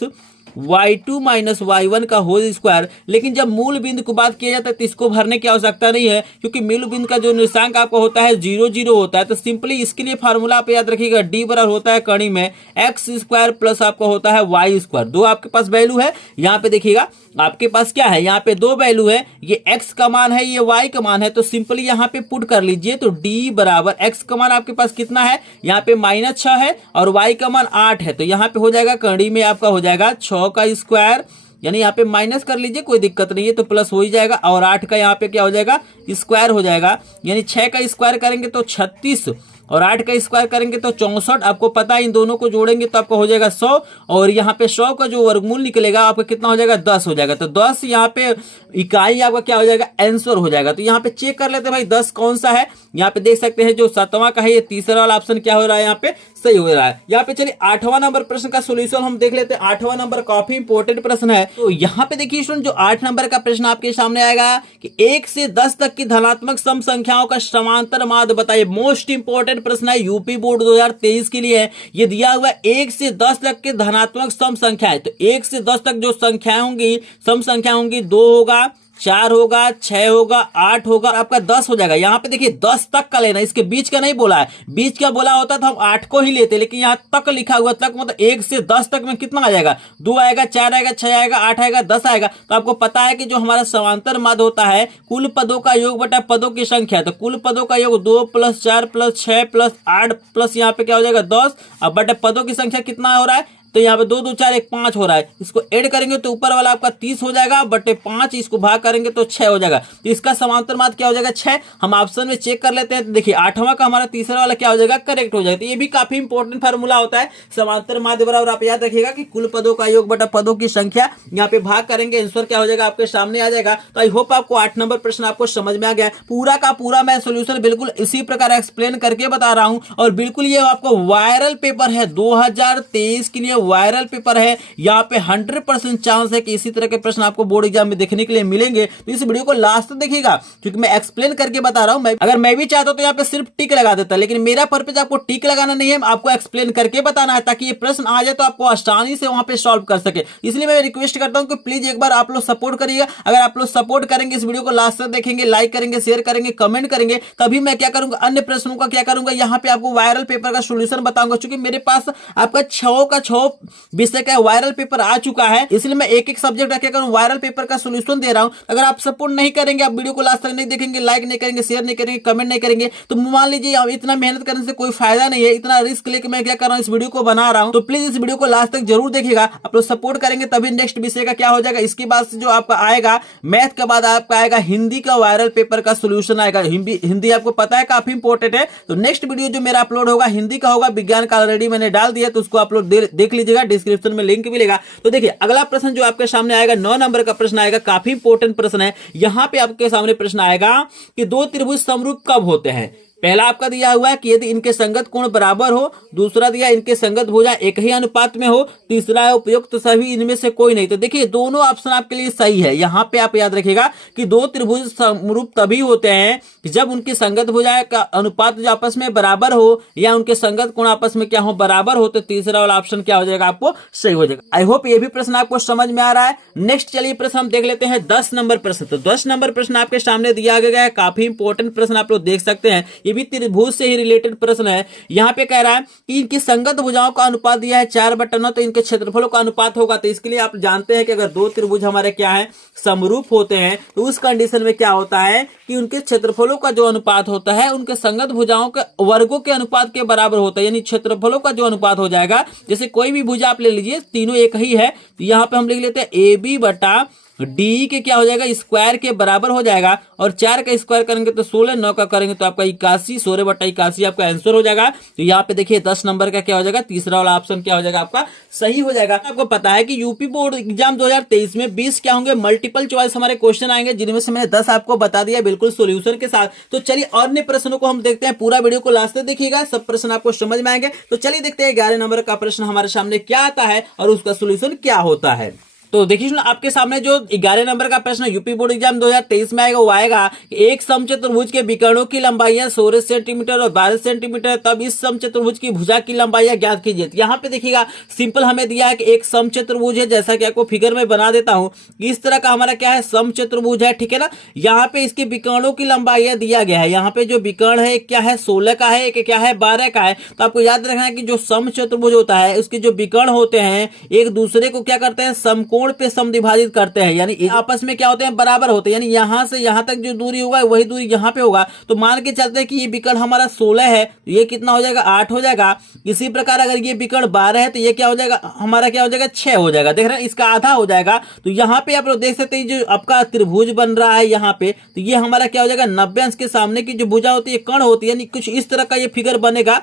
y2 - y1 का होल स्क्वायर। लेकिन जब मूल बिंदु को बात किया जाता है तो इसको भरने की आवश्यकता नहीं है, क्योंकि मूल बिंदु का जो निर्देशांक आपको होता है 0 0 होता है। तो सिंपली इसके लिए फार्मूला आप याद रखिएगा, d बराबर होता है कड़ी में एक्स स्क्वायर प्लस आपका होता है वाई स्क्वायर। दो आपके पास वैल्यू है, यहाँ पे देखिएगा आपके पास क्या है, यहाँ पे दो वैल्यू है, ये x का मान है, ये y का मान है। तो सिंपली यहाँ पे पुट कर लीजिए, तो d बराबर x का मान आपके पास कितना है, यहाँ पे -6 है और y का मान 8 है, तो यहाँ पे हो जाएगा कड़ी में आपका हो जाएगा 6 का स्क्वायर, यानी यहाँ पे माइनस कर लीजिए, कोई दिक्कत नहीं है, तो प्लस हो ही जाएगा, और 8 का यहाँ पे क्या हो जाएगा स्क्वायर हो जाएगा, यानी 6 का स्क्वायर करेंगे तो 36 और 8 का स्क्वायर करेंगे तो 64। आपको पता है इन दोनों को जोड़ेंगे तो आपको हो जाएगा 100, और यहाँ पे 100 का जो वर्गमूल निकलेगा आपका कितना हो जाएगा 10 हो जाएगा। तो 10 यहाँ पे इकाई आपका क्या हो जाएगा आंसर हो जाएगा। तो यहाँ पे चेक कर लेते हैं भाई 10 कौन सा है, यहाँ पे देख सकते हैं जो 7वां का है ये तीसरा वाला ऑप्शन क्या हो रहा है, यहाँ पे सही हो रहा है। यहाँ पे चलिए 8वां नंबर प्रश्न का सोल्यूशन हम देख लेते हैं। 8वां नंबर काफी इंपॉर्टेंट प्रश्न है। तो यहाँ पे देखिए स्टूडेंट, जो 8 नंबर का प्रश्न आपके सामने आएगा कि 1 से 10 तक की धनात्मक सम संख्याओं का समांतर माध्य बताइए। मोस्ट इंपॉर्टेंट प्रश्न है, यूपी बोर्ड 2023 के लिए है। ये दिया हुआ है 1 से 10 तक के धनात्मक सम संख्या है। तो 1 से 10 तक जो संख्याएं होंगी, सम संख्या होंगी, 2 होगा, 4 होगा, 6 होगा, 8 होगा, आपका 10 हो जाएगा। यहाँ पे देखिए 10 तक का लेना, इसके बीच का नहीं बोला है। बीच का बोला होता तो हम 8 को ही लेते, लेकिन यहाँ तक लिखा हुआ, तक मतलब 1 से 10 तक में कितना आ जाएगा, 2 आएगा, 4 आएगा, 6 आएगा, 8 आएगा, 10 आएगा। तो आपको पता है कि जो हमारा समांतर माध्य होता है कुल पदों का योग बटा पदों की संख्या, तो कुल पदों का योग 2 + 4 + 6 + 8 प्लस यहाँ पे क्या हो जाएगा 10, अब बटे पदों की संख्या कितना हो रहा है, तो यहाँ पे 2 2 4 1 5 हो रहा है। इसको ऐड करेंगे तो ऊपर वाला आपका 30 हो जाएगा, बटे 5, इसको भाग करेंगे तो 6 हो जाएगा। तो इसका समांतर माध्य क्या हो जाएगा 6। हम ऑप्शन में चेक कर लेते हैं, तो देखिए 8वां का हमारा तीसरा वाला क्या हो जाएगा, करेक्ट हो जाएगा। तो ये भी काफी इंपॉर्टेंट फार्मूला होता है। समांतर माध्य बराबर आप याद रखिएगा कि कुल पदों का योग बटा पदों की संख्या, यहाँ पे भाग करेंगे, आंसर क्या हो जाएगा आपके सामने आ जाएगा। तो आई होप आपको 8 नंबर प्रश्न आपको समझ में आ गया। पूरा का पूरा मैं सोल्यूशन बिल्कुल इसी प्रकार एक्सप्लेन करके बता रहा हूं, और बिल्कुल ये आपको वायरल पेपर है, 2023 के लिए वायरल पेपर है। यहाँ पे 100% चांस है कि इसी तरह के प्रश्न आपको बोर्ड एग्जाम में देखने के लिए मिलेंगे। तो इस वीडियो को लास्ट तक देखिएगा, क्योंकि मैं एक्सप्लेन करके बता रहा हूं। अगर मैं भी चाहता तो यहाँ पे सिर्फ टिक लगा देता, लेकिन मेरा पर्पज आपको टिक लगाना नहीं है, आपको एक्सप्लेन करके बताना है, ताकि ये प्रश्न आ जाए तो आपको आसानी से वहां पे सॉल्व कर सके। इसलिए मैं रिक्वेस्ट करता हूं कि प्लीज एक बार आप लोग सपोर्ट करिएगा। अगर आप लोग सपोर्ट करेंगे, इस वीडियो को लास्ट तक देखेंगे, लाइक करेंगे, शेयर करेंगे, कमेंट करेंगे, तभी मैं क्या करूंगा, अन्य प्रश्नों का क्या करूंगा, यहाँ पे आपको वायरल पेपर का सोल्यूशन बताऊंगा। क्योंकि मेरे पास आपका 6 का 6 विषय का वायरल पेपर आ चुका है, इसलिए मैं एक एक सब्जेक्ट रखे करूं वायरल पेपर का सोल्यूशन दे रहा हूं। अगर आप सपोर्ट नहीं करेंगे, आप वीडियो को लास्ट तक नहीं देखेंगे, लाइक नहीं करेंगे, शेयर नहीं करेंगे, कमेंट नहीं करेंगे, तो मान लीजिए इतना मेहनत करने से कोई फायदा नहीं है। इतना रिस्क लेके मैं क्या कर रहा हूं, इस वीडियो को बना रहा हूं। तो प्लीज इस वीडियो को लास्ट तक जरूर देखिएगा। आप लोग सपोर्ट करेंगे तभी नेक्स्ट विषय का क्या हो जाएगा। इसके बाद से जो आपका आएगा मैथ के बाद आपका आएगा हिंदी का वायरल पेपर का सोल्यूशन आएगा। हिंदी आपको पता है काफी इंपॉर्टेंट है। तो नेक्स्ट वीडियो जो मेरा अपलोड होगा हिंदी का होगा, विज्ञान का ऑलरेडी मैंने डाल दिया, तो उसको आप लोग देख लीजिएगा, डिस्क्रिप्शन में लिंक मिलेगा। तो देखिए अगला प्रश्न जो आपके सामने आएगा 9 नंबर का प्रश्न आएगा, काफी इंपॉर्टेंट प्रश्न है। यहां पे आपके सामने प्रश्न आएगा कि 2 त्रिभुज समरूप कब होते हैं। पहला आपका दिया हुआ है कि यदि इनके संगत कोण बराबर हो, दूसरा दिया इनके संगत भुजा एक ही अनुपात में हो, तीसरा है उपयुक्त तो सभी इनमें से कोई नहीं। तो देखिए दोनों ऑप्शन आपके लिए सही है। यहाँ पे आप याद रखिएगा कि 2 त्रिभुज समरूप तभी होते हैं कि जब उनकी संगत भुजाएं का अनुपात जो आपस में बराबर हो, या उनके संगत कोण आपस में क्या हो, बराबर हो। तो तीसरा वाला ऑप्शन क्या हो जाएगा, आपको सही हो जाएगा। आई होप ये भी प्रश्न आपको समझ में आ रहा है। नेक्स्ट चलिए प्रश्न हम देख लेते हैं 10 नंबर प्रश्न। तो 10 नंबर प्रश्न आपके सामने दिया गया है, काफी इंपॉर्टेंट प्रश्न आप लोग देख सकते हैं। ये भी त्रिभुज से ही रिलेटेड प्रश्न है। यहाँ पे कह रहा है कि इनकी संगत भुजाओं का अनुपात दिया है 4/9, तो इनके क्षेत्रफलों का अनुपात होगा। तो इसके लिए आप जानते हैं कि अगर दो त्रिभुज हमारे क्या है, समरूप होते हैं, तो उस कंडीशन में क्या होता है कि उनके क्षेत्रफलों का जो अनुपात होता है उनके संगत भुजाओं के वर्गों के अनुपात के बराबर होता है। यानी क्षेत्रफलों का जो अनुपात हो जाएगा, जैसे कोई भी भुजा आप ले लीजिए, तीनों एक ही है, तो यहाँ पे हम लिख लेते हैं AB बटा डी के क्या हो जाएगा, स्क्वायर के बराबर हो जाएगा। और 4 का स्क्वायर करेंगे तो 16, 9 का करेंगे तो आपका 81, 16/81 आपका आंसर हो जाएगा। तो यहाँ पे देखिए 10 नंबर का क्या हो जाएगा, तीसरा वाला ऑप्शन क्या हो जाएगा, आपका सही हो जाएगा। आपको पता है कि यूपी बोर्ड एग्जाम 2023 में 20 क्या होंगे, मल्टीपल चॉइस हमारे क्वेश्चन आएंगे, जिनमें से मैंने 10 आपको बता दिया बिल्कुल सोल्यूशन के साथ। तो चलिए अन्य प्रश्नों को हम देखते हैं, पूरा वीडियो को लास्ट तक देखिएगा, सब प्रश्न आपको समझ में आएंगे। तो चलिए देखते हैं 11 नंबर का प्रश्न हमारे सामने क्या आता है और उसका सोल्यूशन क्या होता है। तो देखिए आपके सामने जो 11 नंबर का प्रश्न यूपी बोर्ड एग्जाम 2023 में आएगा, वो आएगा कि एक समचतुर्भुज के विकर्णों की लंबाइयां 16 सेंटीमीटर और 12 सेंटीमीटर, तब इस समचतुर्भुज की भुजा की लंबाइयां ज्ञात कीजिए। तो यहाँ पे देखिएगा सिंपल हमें दिया है कि एक समचतुर्भुज है, जैसा कि आपको फिगर में बना देता हूं, इस तरह का हमारा क्या है, समचतुर्भुज है, ठीक है ना। यहाँ पे इसके विकर्णों की लंबाइयां दिया गया है। यहाँ पे जो विकर्ण है एक क्या है, 16 का है, एक क्या है, 12 का है। तो आपको याद रखना है कि जो समचतुर्भुज होता है उसके जो विकर्ण होते हैं एक दूसरे को क्या करते हैं, समकोण पे समद्विभाजित करते हैं, यानी आपस में क्या होते हैं, बराबर होते हैं। यानी यहां से यहां तक जो दूरी होगा वही दूरी यहां पे होगा। तो मान के चलते हैं कि ये विकर्ण हमारा 16 है, तो ये कितना हो जाएगा, 8 हो जाएगा। इसी प्रकार अगर ये विकर्ण 12 है तो ये क्या हो जाएगा, हमारा क्या हो जाएगा, 6 हो जाएगा। देख रहे हैं, इसका आधा हो जाएगा। तो यहाँ पे आप लोग देख सकते हैं जो आपका त्रिभुज बन रहा है यहाँ पे, तो ये हमारा क्या हो जाएगा, 90 अंश के सामने की जो भुजा होती है कर्ण होती है, यानी कुछ इस तरह का ये फिगर बनेगा।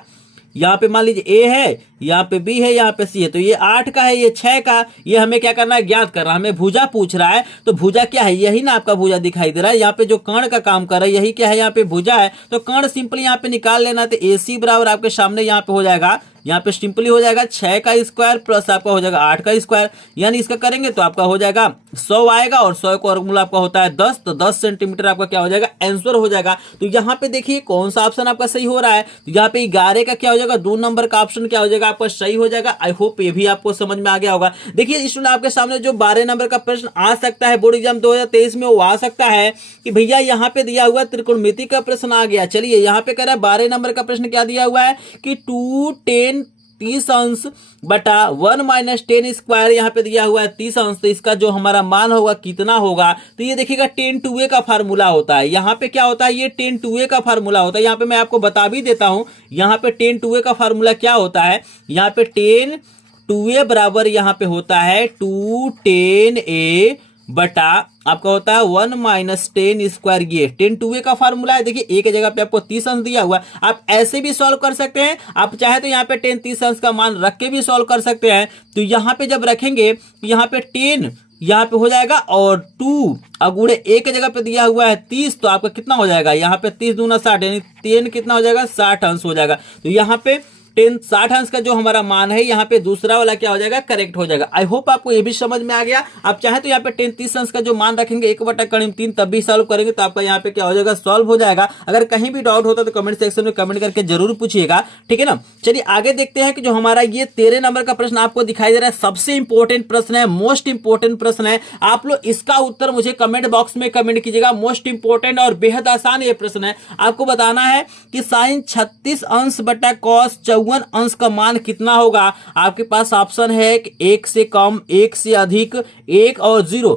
यहाँ पे मान लीजिए ए है, यहाँ पे बी है, यहाँ पे सी है, तो ये 8 का है, ये 6 का, ये हमें क्या करना है, ज्ञात करना है। हमें भुजा पूछ रहा है, तो भुजा क्या है, यही ना आपका भुजा दिखाई दे रहा है। यहाँ पे जो कर्ण का काम कर रहा है यही क्या है, यहाँ पे भुजा है। तो कर्ण सिंपली यहाँ पे निकाल लेना, तो AC बराबर आपके सामने यहाँ पे हो जाएगा, यहाँ पे सिंपली हो जाएगा 6 का स्क्वायर प्लस आपका हो जाएगा 8 का स्क्वायर, यानी इसका करेंगे तो आपका हो जाएगा 100 आएगा, और 100 का वर्गमूल आपका होता है 10, तो 10 सेंटीमीटर आपका क्या हो जाएगा, आंसर हो जाएगा। तो यहाँ पे देखिए कौन सा ऑप्शन आपका सही हो रहा है, तो यहाँ पे 11 का क्या हो जाएगा, 2 नंबर का ऑप्शन क्या हो जाएगा, आपका सही हो जाएगा। आई होप ये भी आपको समझ में आ गया होगा। देखिए स्टूडेंट आपके सामने जो 12 नंबर का प्रश्न आ सकता है बोर्ड एग्जाम 2023 में, वो आ सकता है कि भैया यहाँ पे दिया हुआ त्रिकोणमिति का प्रश्न आ गया। चलिए यहाँ पे कह रहा है 12 नंबर का प्रश्न क्या दिया हुआ है कि 2 10 30 अंश बटा 1 माइनस 10 स्क्वायर यहाँ पे दिया हुआ है 30 अंश। तो इसका जो हमारा मान होगा कितना होगा, तो ये देखिएगा 10/2a का फार्मूला होता है। यहाँ पे क्या होता है, ये 10/2a का फार्मूला होता है। यहाँ पे मैं आपको बता भी देता हूँ, यहाँ पे 10/2a का फार्मूला क्या होता है। यहाँ पे 10/2a बराबर यहाँ पे होता है 210a बटा आपका होता है 1 माइनस 10 स्क्वायर। ये 10/2a का फार्मूला है। देखिए एक जगह पे आपको 30 अंश दिया हुआ है, आप ऐसे भी सॉल्व कर सकते हैं, आप चाहे तो यहाँ पे 10 30 अंश का मान रख के भी सॉल्व कर सकते हैं। तो यहाँ पे जब रखेंगे तो यहाँ पे 10 यहाँ पे हो जाएगा, और 2 अगुड़े एक जगह पे दिया हुआ है 30, तो आपका कितना हो जाएगा, यहाँ पे 30 दूना 60, यानी 10 कितना हो जाएगा, 60 अंश हो जाएगा। तो यहाँ पे 60 अंश का जो हमारा मान है, यहाँ पे दूसरा वाला क्या हो जाएगा, करेक्ट हो जाएगा। आई होप आपको ये भी समझ में आ गया। आप चाहे तो यहाँ पे 10 30 अंश का जो मान रखेंगे 1/3 तब भी सॉल्व करेंगे तो आपका यहाँ पे क्या हो जाएगा, सॉल्व हो जाएगा। अगर कहीं भी डाउट होता तो कमेंट सेक्शन में कमेंट करके जरूर पूछिएगा, ठीक है ना। चलिए आगे देखते हैं कि जो हमारा ये 13 नंबर का प्रश्न आपको दिखाई दे रहा है, सबसे इंपॉर्टेंट प्रश्न है, मोस्ट इंपॉर्टेंट प्रश्न है। आप लोग इसका उत्तर मुझे कमेंट बॉक्स में कमेंट कीजिएगा। मोस्ट इंपॉर्टेंट और बेहद आसान ये प्रश्न है। आपको बताना है कि साइन 36 अंश बटा कॉस 54 अंश का मान कितना होगा। आपके पास ऑप्शन है कि 1 से कम, 1 से अधिक, 1 और 0।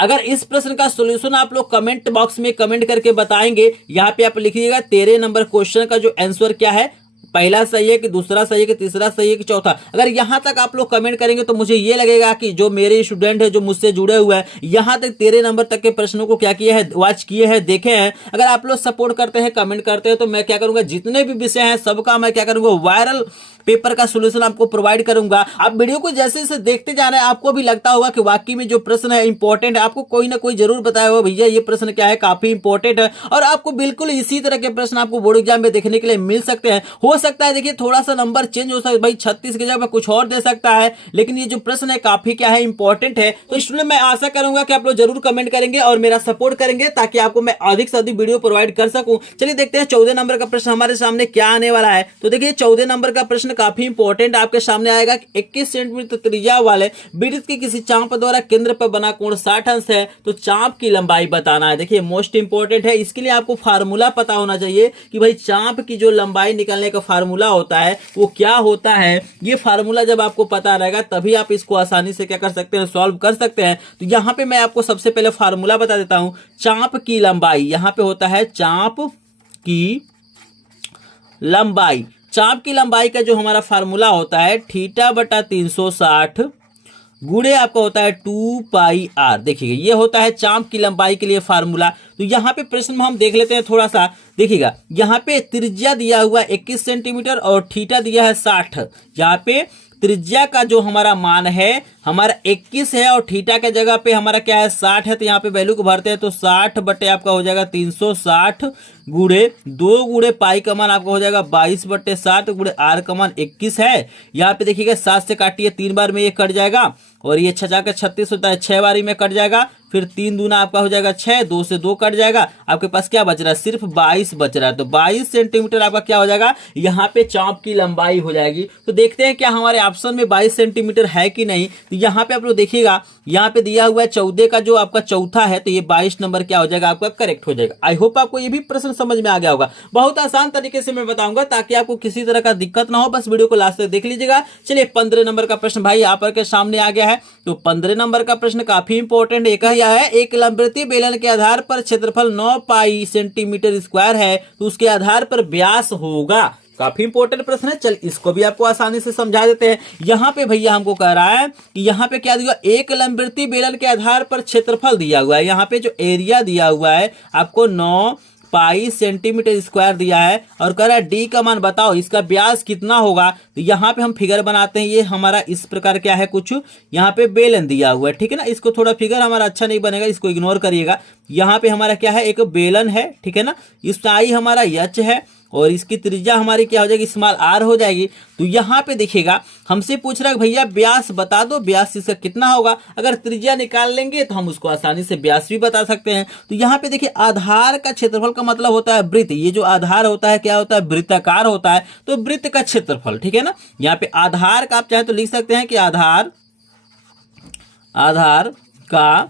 अगर इस प्रश्न का सॉल्यूशन आप लोग कमेंट बॉक्स में कमेंट करके बताएंगे, यहाँ पे आप लिखिएगा 13 नंबर क्वेश्चन का जो आंसर क्या है, पहला सही है कि दूसरा सही है कि तीसरा सही है कि चौथा। अगर यहां तक आप लोग कमेंट करेंगे तो मुझे ये लगेगा कि जो मेरे स्टूडेंट है जो मुझसे जुड़े हुए हैं, यहां तक 13 नंबर तक के प्रश्नों को क्या किए हैं, वॉच किए हैं, देखे हैं। अगर आप लोग सपोर्ट करते हैं, कमेंट करते हैं, तो मैं क्या करूंगा, जितने भी विषय हैं सबका मैं क्या करूंगा, वायरल पेपर का सॉल्यूशन आपको प्रोवाइड करूंगा। आप वीडियो को जैसे जैसे देखते जा रहे हैं, आपको भी लगता होगा कि वाकई में जो प्रश्न है इंपॉर्टेंट है, आपको कोई ना कोई जरूर बताया होगा भैया ये प्रश्न क्या है, काफी इंपॉर्टेंट है। और आपको बिल्कुल इसी तरह के प्रश्न आपको बोर्ड एग्जाम में देखने के लिए मिल सकते हैं। हो सकता है देखिए थोड़ा सा नंबर चेंज हो सकता है, भाई 36 की जगह कुछ और दे सकता है, लेकिन ये जो प्रश्न है काफी क्या है, इंपॉर्टेंट है। तो इसलिए मैं आशा करूंगा कि आप लोग जरूर कमेंट करेंगे और मेरा सपोर्ट करेंगे, ताकि आपको मैं अधिक से अधिक वीडियो प्रोवाइड कर सकूं। चलिए देखते हैं 14 नंबर का प्रश्न हमारे सामने क्या आने वाला है। तो देखिए 14 नंबर का प्रश्न प्रश्न काफी इंपॉर्टेंट आपके सामने आएगा कि 21 सेंटीमीटर त्रिज्या वाले वृत्त की किसी चाप द्वारा केंद्र पर बना कोण 60 अंश है, तो चाप की लंबाई बताना है। देखिए मोस्ट इंपॉर्टेंट है, इसके लिए आपको फार्मूला पता होना चाहिए कि भाई चाप की जो लंबाई निकालने का फार्मूला होता है वो क्या होता है। ये फार्मूला जब आपको पता रहेगा तभी आप इसको आसानी से क्या कर सकते हैं, सॉल्व कर सकते हैं। तो यहां पे मैं आपको सबसे पहले फार्मूला बता देता हूं। चाप की लंबाई यहां पे होता है चाप की लंबाई। चाप की लंबाई का जो हमारा फार्मूला होता है थीटा बटा 360 गुणे आपका होता है 2πr। देखिएगा ये होता है चाप की लंबाई के लिए फार्मूला। तो यहाँ पे प्रश्न में हम देख लेते हैं थोड़ा सा। देखिएगा यहाँ पे त्रिज्या दिया हुआ 21 सेंटीमीटर और थीटा दिया है 60। यहाँ पे त्रिज्या का जो हमारा मान है हमारा 21 है और थीटा के जगह पे हमारा क्या है 60 है। तो यहाँ पे वैल्यू को भरते हैं तो 60 बटे आपका हो जाएगा 360 गुणे 2 गुणे पाई का मान आपका हो जाएगा 22 बटे 7 गुणे आर का मान 21 है। यहाँ पे देखिएगा 7 से काटिए 3 बार में ये कट जाएगा और ये 6 जाकर 36 होता है, 6 बारी में कट जाएगा। फिर 3 दूना आपका हो जाएगा 6, 2 से 2 कट जाएगा। आपके पास क्या बच रहा है, सिर्फ 22 बच रहा है। तो 22 सेंटीमीटर आपका क्या हो जाएगा, यहाँ पे चाप की लंबाई हो जाएगी। तो देखते हैं क्या हमारे ऑप्शन में 22 सेंटीमीटर है कि नहीं। तो यहाँ पे आप लोग देखिएगा यहाँ पे दिया हुआ है 14 का जो आपका चौथा है, तो ये 22 नंबर क्या हो जाएगा आपका करेक्ट हो जाएगा। आई होप आपको ये भी प्रश्न समझ में आ गया होगा। बहुत आसान तरीके से मैं बताऊंगा ताकि आपको किसी तरह का दिक्कत ना हो, बस वीडियो को लास्ट तक देख लीजिएगा। चलिए 15 नंबर का प्रश्न भाई यहाँ पर के सामने आ गया है। तो 15 नंबर का प्रश्न काफी इंपॉर्टेंट एक है। एक लंबवृत्तीय बेलन के आधार पर क्षेत्रफल 9 पाई सेंटीमीटर स्क्वायर है, तो उसके आधार पर व्यास होगा। काफी इंपॉर्टेंट प्रश्न है। चल इसको भी आपको आसानी से समझा देते हैं। यहाँ पे भैया हमको कह रहा है कि यहाँ पे क्या दिया, एक लंबवृत्तीय बेलन के आधार पर क्षेत्रफल दिया हुआ है। यहाँ पे जो एरिया दिया हुआ है आपको 9 पाई सेंटीमीटर स्क्वायर दिया है और कह रहा है डी का मान बताओ, इसका व्यास कितना होगा। तो यहाँ पे हम फिगर बनाते हैं। ये हमारा इस प्रकार क्या है, कुछ यहाँ पे बेलन दिया हुआ है, ठीक है ना। इसको थोड़ा फिगर हमारा अच्छा नहीं बनेगा, इसको इग्नोर करिएगा। यहाँ पे हमारा क्या है, एक बेलन है, ठीक है ना। इसका आई हमारा एच है और इसकी त्रिज्या हमारी क्या हो जाएगी, स्मॉल आर हो जाएगी। तो यहाँ पे देखिएगा हमसे पूछ रहा है भैया व्यास बता दो, व्यास इसका कितना होगा। अगर त्रिज्या निकाल लेंगे तो हम उसको आसानी से व्यास भी बता सकते हैं। तो यहाँ पे देखिए आधार का क्षेत्रफल का मतलब होता है वृत्त। ये जो आधार होता है क्या होता है, वृत्ताकार होता है। तो वृत्त का क्षेत्रफल, ठीक है ना। यहाँ पे आधार का आप चाहे तो लिख सकते हैं कि आधार का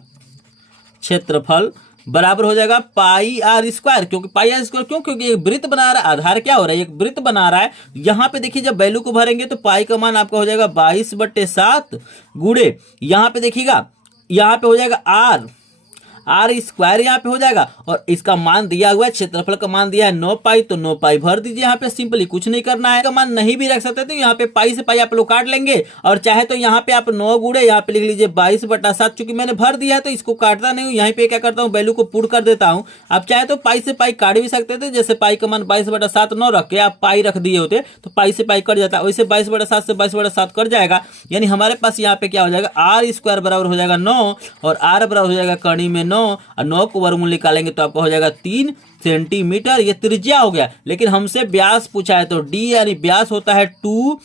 क्षेत्रफल बराबर हो जाएगा पाई आर स्क्वायर। क्योंकि पाई आर स्क्वायर क्यों, क्योंकि एक वृत्त बना रहा है। आधार क्या हो रहा है, एक वृत्त बना रहा है। यहाँ पे देखिए जब वैल्यू को भरेंगे तो पाई का मान आपका हो जाएगा 22 बटे 7 गुणे यहाँ पे देखिएगा यहाँ पे हो जाएगा आर स्क्वायर यहाँ पे हो जाएगा और इसका मान दिया हुआ है, क्षेत्रफल का मान दिया है 9 पाई, तो 9 पाई भर दीजिए। यहाँ पे सिंपली कुछ नहीं करना है। का मान नहीं भी रख सकते तो यहाँ पे पाई से पाई आप लोग काट लेंगे और चाहे तो यहाँ पे आप 9 गुणे यहाँ पे लिख लीजिए 22 बटा 7। चूंकि मैंने भर दिया है तो इसको काटता नहीं हूँ, यहाँ पे क्या करता हूँ वैल्यू को पुट कर देता हूँ। आप चाहे तो पाई से पाई काट भी सकते थे, जैसे पाई का मान 22 बटा 7 9 रख के आप पाई रख दिए होते तो पाई से पाई कट जाता है। वैसे 22 बटा 7 से 22 बटा 7 कट जाएगा। यानी हमारे पास यहाँ पे क्या हो जाएगा, आर स्क्वायर बराबर हो जाएगा 9 और आर बराबर हो जाएगा कड़ी में 9 और 9 को वर्गमूल निकालेंगे तो आपका हो जाएगा 3 सेंटीमीटर। ये त्रिज्या हो गया। लेकिन हमसे व्यास पूछा है तो डी यानी व्यास होता है 2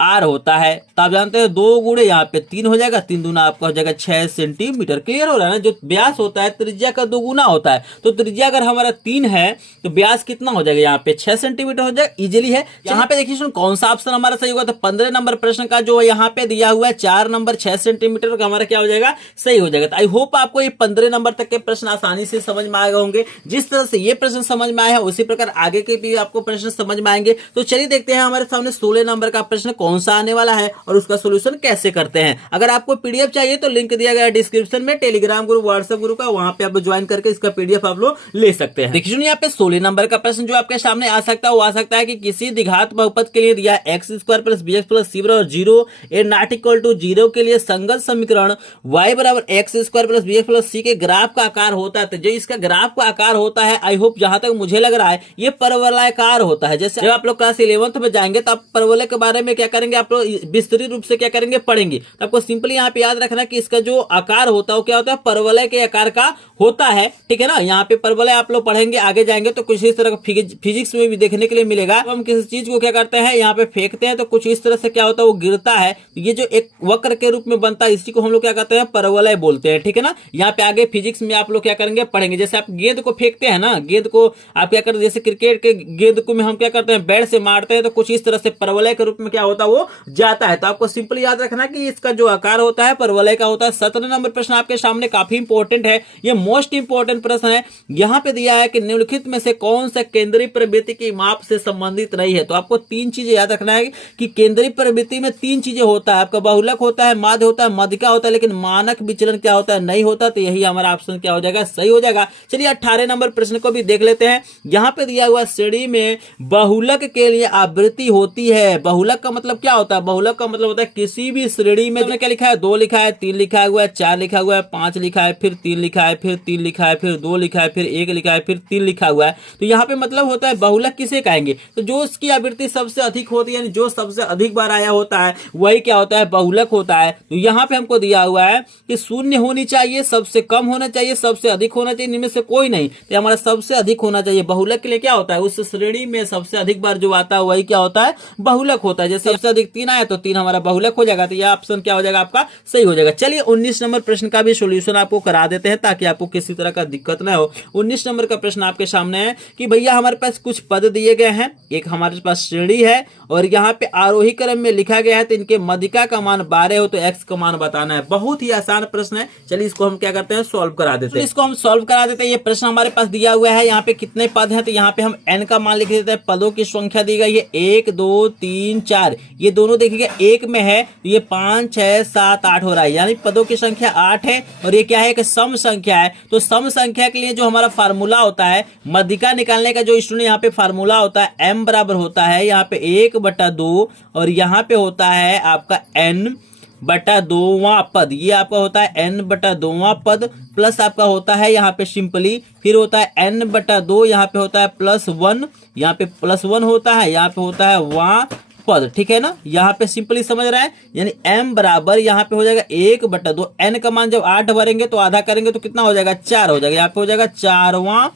आर होता है। तो आप जानते हैं 2 गुणे यहाँ पे 3 हो जाएगा, 3 दूना आपका हो जाएगा 6 सेंटीमीटर। क्लियर हो रहा है ना। जो व्यास होता है त्रिज्या का 2 गुना होता है। तो त्रिज्या अगर हमारा 3 है तो व्यास कितना हो जाएगा, यहाँ पे 6 सेंटीमीटर हो जाएगा। इजिली है। यहाँ पे देखिए कौन सा ऑप्शन हमारा सही होगा। तो 15 नंबर प्रश्न का जो यहाँ पे दिया हुआ है 4 नंबर 6 सेंटीमीटर का हमारा क्या हो जाएगा, सही हो जाएगा। तो आई होप आपको ये 15 नंबर तक के प्रश्न आसानी से समझ में आए होंगे। जिस तरह से ये प्रश्न समझ में आया है उसी प्रकार आगे के भी आपको प्रश्न समझ में आएंगे। तो चलिए देखते हैं हमारे सामने 16 नंबर का प्रश्न कौन सा आने वाला है और उसका सॉल्यूशन कैसे करते हैं। अगर आपको पीडीएफ चाहिए तो लिंक दिया गया है डिस्क्रिप्शन में, टेलीग्राम ग्रुप व्हाट्सएप ग्रुप का, वहां पे आप ज्वाइन करके इसका पीडीएफ आप लोग ले सकते हैं। देखिए यहाँ पे 16 नंबर का प्रश्न जो आपके सामने आ सकता है वो आ सकता है कि किसी द्विघात बहुपद के लिए दिया x square plus b x plus c बराबर 0 ए नॉट इक्वल टू 0 के लिए संगत समीकरण y बराबर x square plus b x plus c के ग्राफ का आकार होता है। तो जो इसका ग्राफ का आकार होता है, आई होप जहां तक मुझे लग रहा है ये परवलयाकार होता है। जैसे जब आप लोग क्लास 11th में जाएंगे तो आप परवलय के बारे में क्या करेंगे आप लोग विस्तृत रूप से क्या करेंगे पढ़ेंगे। तो आपको सिंपली यहाँ पे याद रखना कि इसका जो आकार होता है वो क्या होता है, परवलय के आकार का होता है, ठीक है ना। यहाँ पे परवलय आप लोग पढ़ेंगे, आगे जाएंगे तो कुछ इस तरह का फिजिक्स में भी देखने के लिए मिलेगा। तो हम किसी चीज को क्या करते हैं यहाँ पे फेंकते हैं तो कुछ इस तरह से क्या होता है वो गिरता है, ये जो एक वक्र के रूप में बनता है इसी को हम लोग क्या कहते हैं परवलय बोलते हैं, ठीक है ना। यहाँ पे आगे फिजिक्स में आप लोग क्या करेंगे पढ़ेंगे। जैसे आप गेंद को फेंकते हैं ना, गेंद को आप क्या करते हैं, जैसे क्रिकेट के गेंद को में हम क्या करते हैं बैट से मारते हैं तो कुछ इस तरह से परवलय के रूप में क्या होता है वो जाता है। तो आपको सिंपली याद रखना कि इसका जो आकार होता है परवलय का होता है। 17 नंबर प्रश्न आपके सामने काफी इंपॉर्टेंट है, ये मोस्ट इंपॉर्टेंट प्रश्न है। यहाँ पे दिया है कि निम्नलिखित में से कौन सा केंद्रीय प्रवृत्ति की माप से संबंधित नहीं है। तो आपको तीन चीजें याद रखना है कि केंद्रीय प्रवृत्ति में तीन चीजें होता है, आपका बहुलक होता है, माध्य होता है, मध्यिका होता है, लेकिन मानक विचलन क्या होता है नहीं होता। तो यही हमारा ऑप्शन क्या हो जाएगा, सही हो जाएगा। चलिए 18 नंबर प्रश्न को भी देख लेते हैं। यहाँ पे दिया हुआ श्रेणी में बहुलक के लिए आवृत्ति होती है। बहुलक का मतलब क्या होता है, बहुलक का मतलब होता है किसी भी श्रेणी में क्या लिखा है, 2 लिखा है, 3 लिखा हुआ है, 4 लिखा हुआ है, 5 लिखा है, फिर 3 लिखा है, फिर 3 लिखा है, फिर 2 लिखा है, फिर 1 लिखा है, फिर 3 लिखा हुआ है। तो यहाँ पे मतलब होता है बहुलक किसे कहेंगे, तो जो उसकी आवृत्ति सबसे अधिक होती है, यानी जो सबसे अधिक बार आया होता है वही क्या होता है बहुलक होता है। तो यहाँ पे हमको दिया हुआ है कि 0 होनी चाहिए, सबसे कम होना चाहिए, सबसे अधिक होना चाहिए, इनमें से कोई नहीं। तो हमारा सबसे अधिक होना चाहिए। बहुलक के लिए क्या होता है, उस श्रेणी में सबसे अधिक बार जो आता है वही क्या होता है बहुलक होता है। जैसे सबसे अधिक 3 आया तो 3 हमारा बहुलक हो जाएगा। तो यह ऑप्शन क्या हो जाएगा आपका सही हो जाएगा। चलिए 19 नंबर प्रश्न का भी सोल्यूशन आपको करा देते हैं ताकि आपको किसी तरह का दिक्कत ना हो। 19 नंबर का प्रश्न आपके सामने है कि भैया हमारे पास कुछ पद दिए गए हैं, एक हमारे पास श्रेणी है और यहाँ पे आरोही क्रम में लिखा गया है, तो इनके मध्यिका का मान 12 हो तो x का मान बताना है। बहुत ही आसान प्रश्न है। चलिए इसको हम क्या करते हैं सॉल्व करा देते हैं। इसको हम सॉल्व करा देते हैं। ये प्रश्न हमारे पास दिया हुआ है, यहाँ पे कितने पद हैं, तो यहाँ पे हम n का मान लिख देते हैं। पदों की संख्या दी गई है 1 2 3 4, ये दोनों देखिएगा एक में है, ये 5 6 7 8 हो रहा है, यानी पदों की संख्या 8 है और ये क्या है कि सम संख्या है। तो सम संख्या के लिए जो हमारा फार्मूला होता है मध्यिका निकालने का, जो स्टूडेंट यहाँ पे फार्मूला होता है m बराबर होता है यहाँ पे 1/2 और यहाँ पे होता है आपका n/2वां पद, ये आपका होता है n/2वां पद प्लस आपका होता है यहाँ पे सिंपली फिर होता है n/2, यहाँ पे होता है +1, यहाँ पे +1 होता है, यहाँ पे होता है वहां पद, ठीक है ना। यहाँ पे सिंपली समझ रहा है, यानी m बराबर यहाँ पे हो जाएगा 1/2। n का मान जब 8 भरेंगे तो आधा करेंगे तो कितना हो जाएगा 4 हो जाएगा, यहाँ पे हो जाएगा 4वां,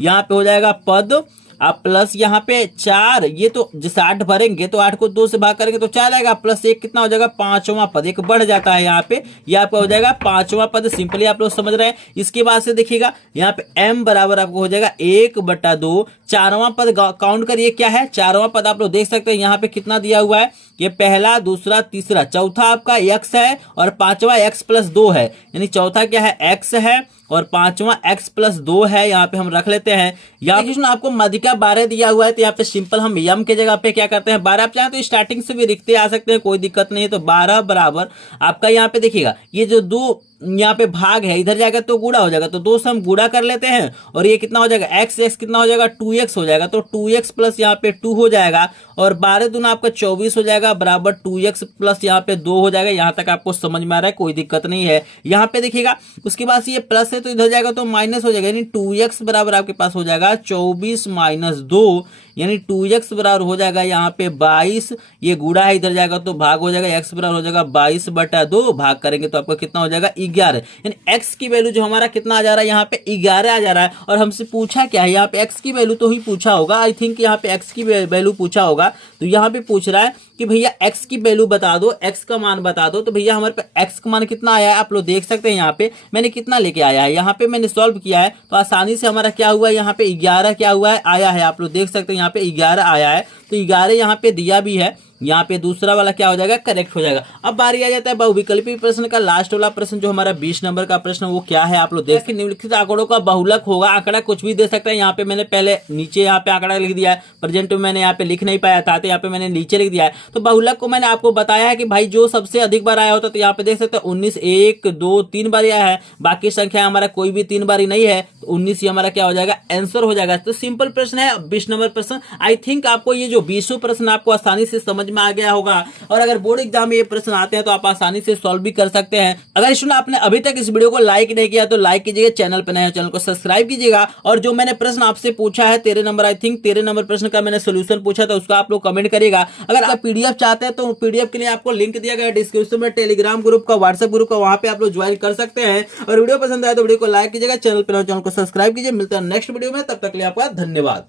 यहाँ पे हो जाएगा पद आप प्लस यहाँ पे 4, ये तो जैसे 8 भरेंगे तो 8 को 2 से भाग करेंगे तो 4 आएगा, प्लस 1 कितना हो जाएगा 5वां पद, एक बढ़ जाता है यहाँ पे, ये आपका हो जाएगा 5वां पद। सिंपली आप लोग समझ रहे हैं। इसके बाद से देखिएगा यहाँ पे m बराबर आपको हो जाएगा 1/2, 4वां पद काउंट करिए क्या है, 4वां पद आप लोग देख सकते हैं यहाँ पे कितना दिया हुआ है, ये पहला दूसरा तीसरा चौथा आपका x है और 5वां x+2 है, यानी चौथा क्या है x है और 5वां x+2 है, यहाँ पे हम रख लेते हैं। यहाँ पे आपको मध्यिका 12 दिया हुआ है तो यहाँ पे सिंपल हम m के जगह पे क्या करते हैं 12, आप चाहें तो स्टार्टिंग से भी लिखते आ सकते हैं, कोई दिक्कत नहीं है। तो 12 बराबर आपका यहाँ पे देखिएगा ये जो 2 यहाँ पे भाग है इधर जाएगा तो गुणा हो जाएगा, तो 2 से हम गुणा कर लेते हैं और ये कितना हो जाएगा x कितना हो जाएगा 2x हो जाएगा, तो 2x प्लस यहाँ पे 2 हो जाएगा और 12 दूना आपका 24 हो जाएगा बराबर 2x प्लस यहाँ पे 2 हो जाएगा। यहाँ तक आपको समझ में आ रहा है, कोई दिक्कत नहीं है। यहाँ पे देखिएगा उसके बाद ये प्लस है तो इधर जाएगा तो माइनस हो जाएगा, यानी 2x बराबर आपके पास हो जाएगा 24 - 2, यानी 2x बराबर हो जाएगा यहाँ पे 22, ये गुणा है इधर जाएगा तो भाग हो जाएगा, x बराबर हो जाएगा 22/2, भाग करेंगे तो आपका कितना हो जाएगा 11, यानी x की वैल्यू जो हमारा कितना आ जा रहा है यहाँ पे 11 आ जा रहा है। और हमसे पूछा क्या है यहाँ पे x की वैल्यू तो ही पूछा होगा, आई थिंक यहाँ पे x की वैल्यू पूछा होगा। तो यहाँ पे पूछ रहा है कि भैया x की वैल्यू बता दो, x का मान बता दो। तो भैया हमारे पे x का मान कितना आया है आप लोग देख सकते हैं, यहाँ पे मैंने कितना लेके आया है, यहाँ पे मैंने सॉल्व किया है तो आसानी से हमारा क्या हुआ है यहाँ पे 11 क्या हुआ है आया है, आप लोग देख सकते हैं यहाँ पे 11 आया है। तो 11 यहाँ पे दिया भी है, यहाँ पे दूसरा वाला क्या हो जाएगा करेक्ट हो जाएगा। अब बारी आ जाता है बहुविकल्पी प्रश्न का, लास्ट वाला प्रश्न जो हमारा 20 नंबर का प्रश्न वो क्या है आप लोग देख, निम्नलिखित आंकड़ों का बहुलक होगा। आंकड़ा कुछ भी दे सकता है, यहाँ पे मैंने पहले नीचे यहाँ पे आंकड़ा लिख दिया है, प्रेजेंट में मैंने यहाँ पे लिख नहीं पाया था तो यहाँ पे मैंने नीचे लिख दिया है। तो बहुलक को मैंने आपको बताया है कि भाई जो सबसे अधिक बार आया होता तो यहाँ पे देख सकते हैं 19 1 2 3 बार आया है, बाकी संख्या हमारा कोई भी 3 बारी नहीं है। तो 19 ये हमारा क्या हो जाएगा, आंसर हो जाएगा। तो सिंपल प्रश्न है 20 नंबर प्रश्न। आई थिंक आपको ये जो 20वां प्रश्न आपको आसानी से समझ में आ गया होगा, और अगर बोर्ड एग्जाम में ये प्रश्न आते हैं तो आप आसानी से सॉल्व भी कर सकते हैं। अगर स्टूडेंट आपने अभी तक इस वीडियो को लाइक नहीं किया तो लाइक कीजिएगा, चैनल पर नए हो चैनल को सब्सक्राइब कीजिएगा। और जो मैंने प्रश्न आपसे पूछा है 13 नंबर, आई थिंक 13 नंबर प्रश्न का मैंने सोल्यूशन पूछा था, उसका आप लोग कमेंट करिएगा। अगर आप पीडीएफ चाहते हैं तो पीडीएफ के लिए आपको लिंक दिया गया है डिस्क्रिप्शन में, टेलीग्राम ग्रुप का, व्हाट्सएप ग्रुप का, वहां पे आप लोग ज्वाइन कर सकते हैं। और वीडियो पसंद आए तो वीडियो को लाइक कीजिएगा, चैनल पर चैनल को सब्सक्राइब कीजिए। मिलते हैं नेक्स्ट वीडियो में, तब तक के लिए आपका धन्यवाद।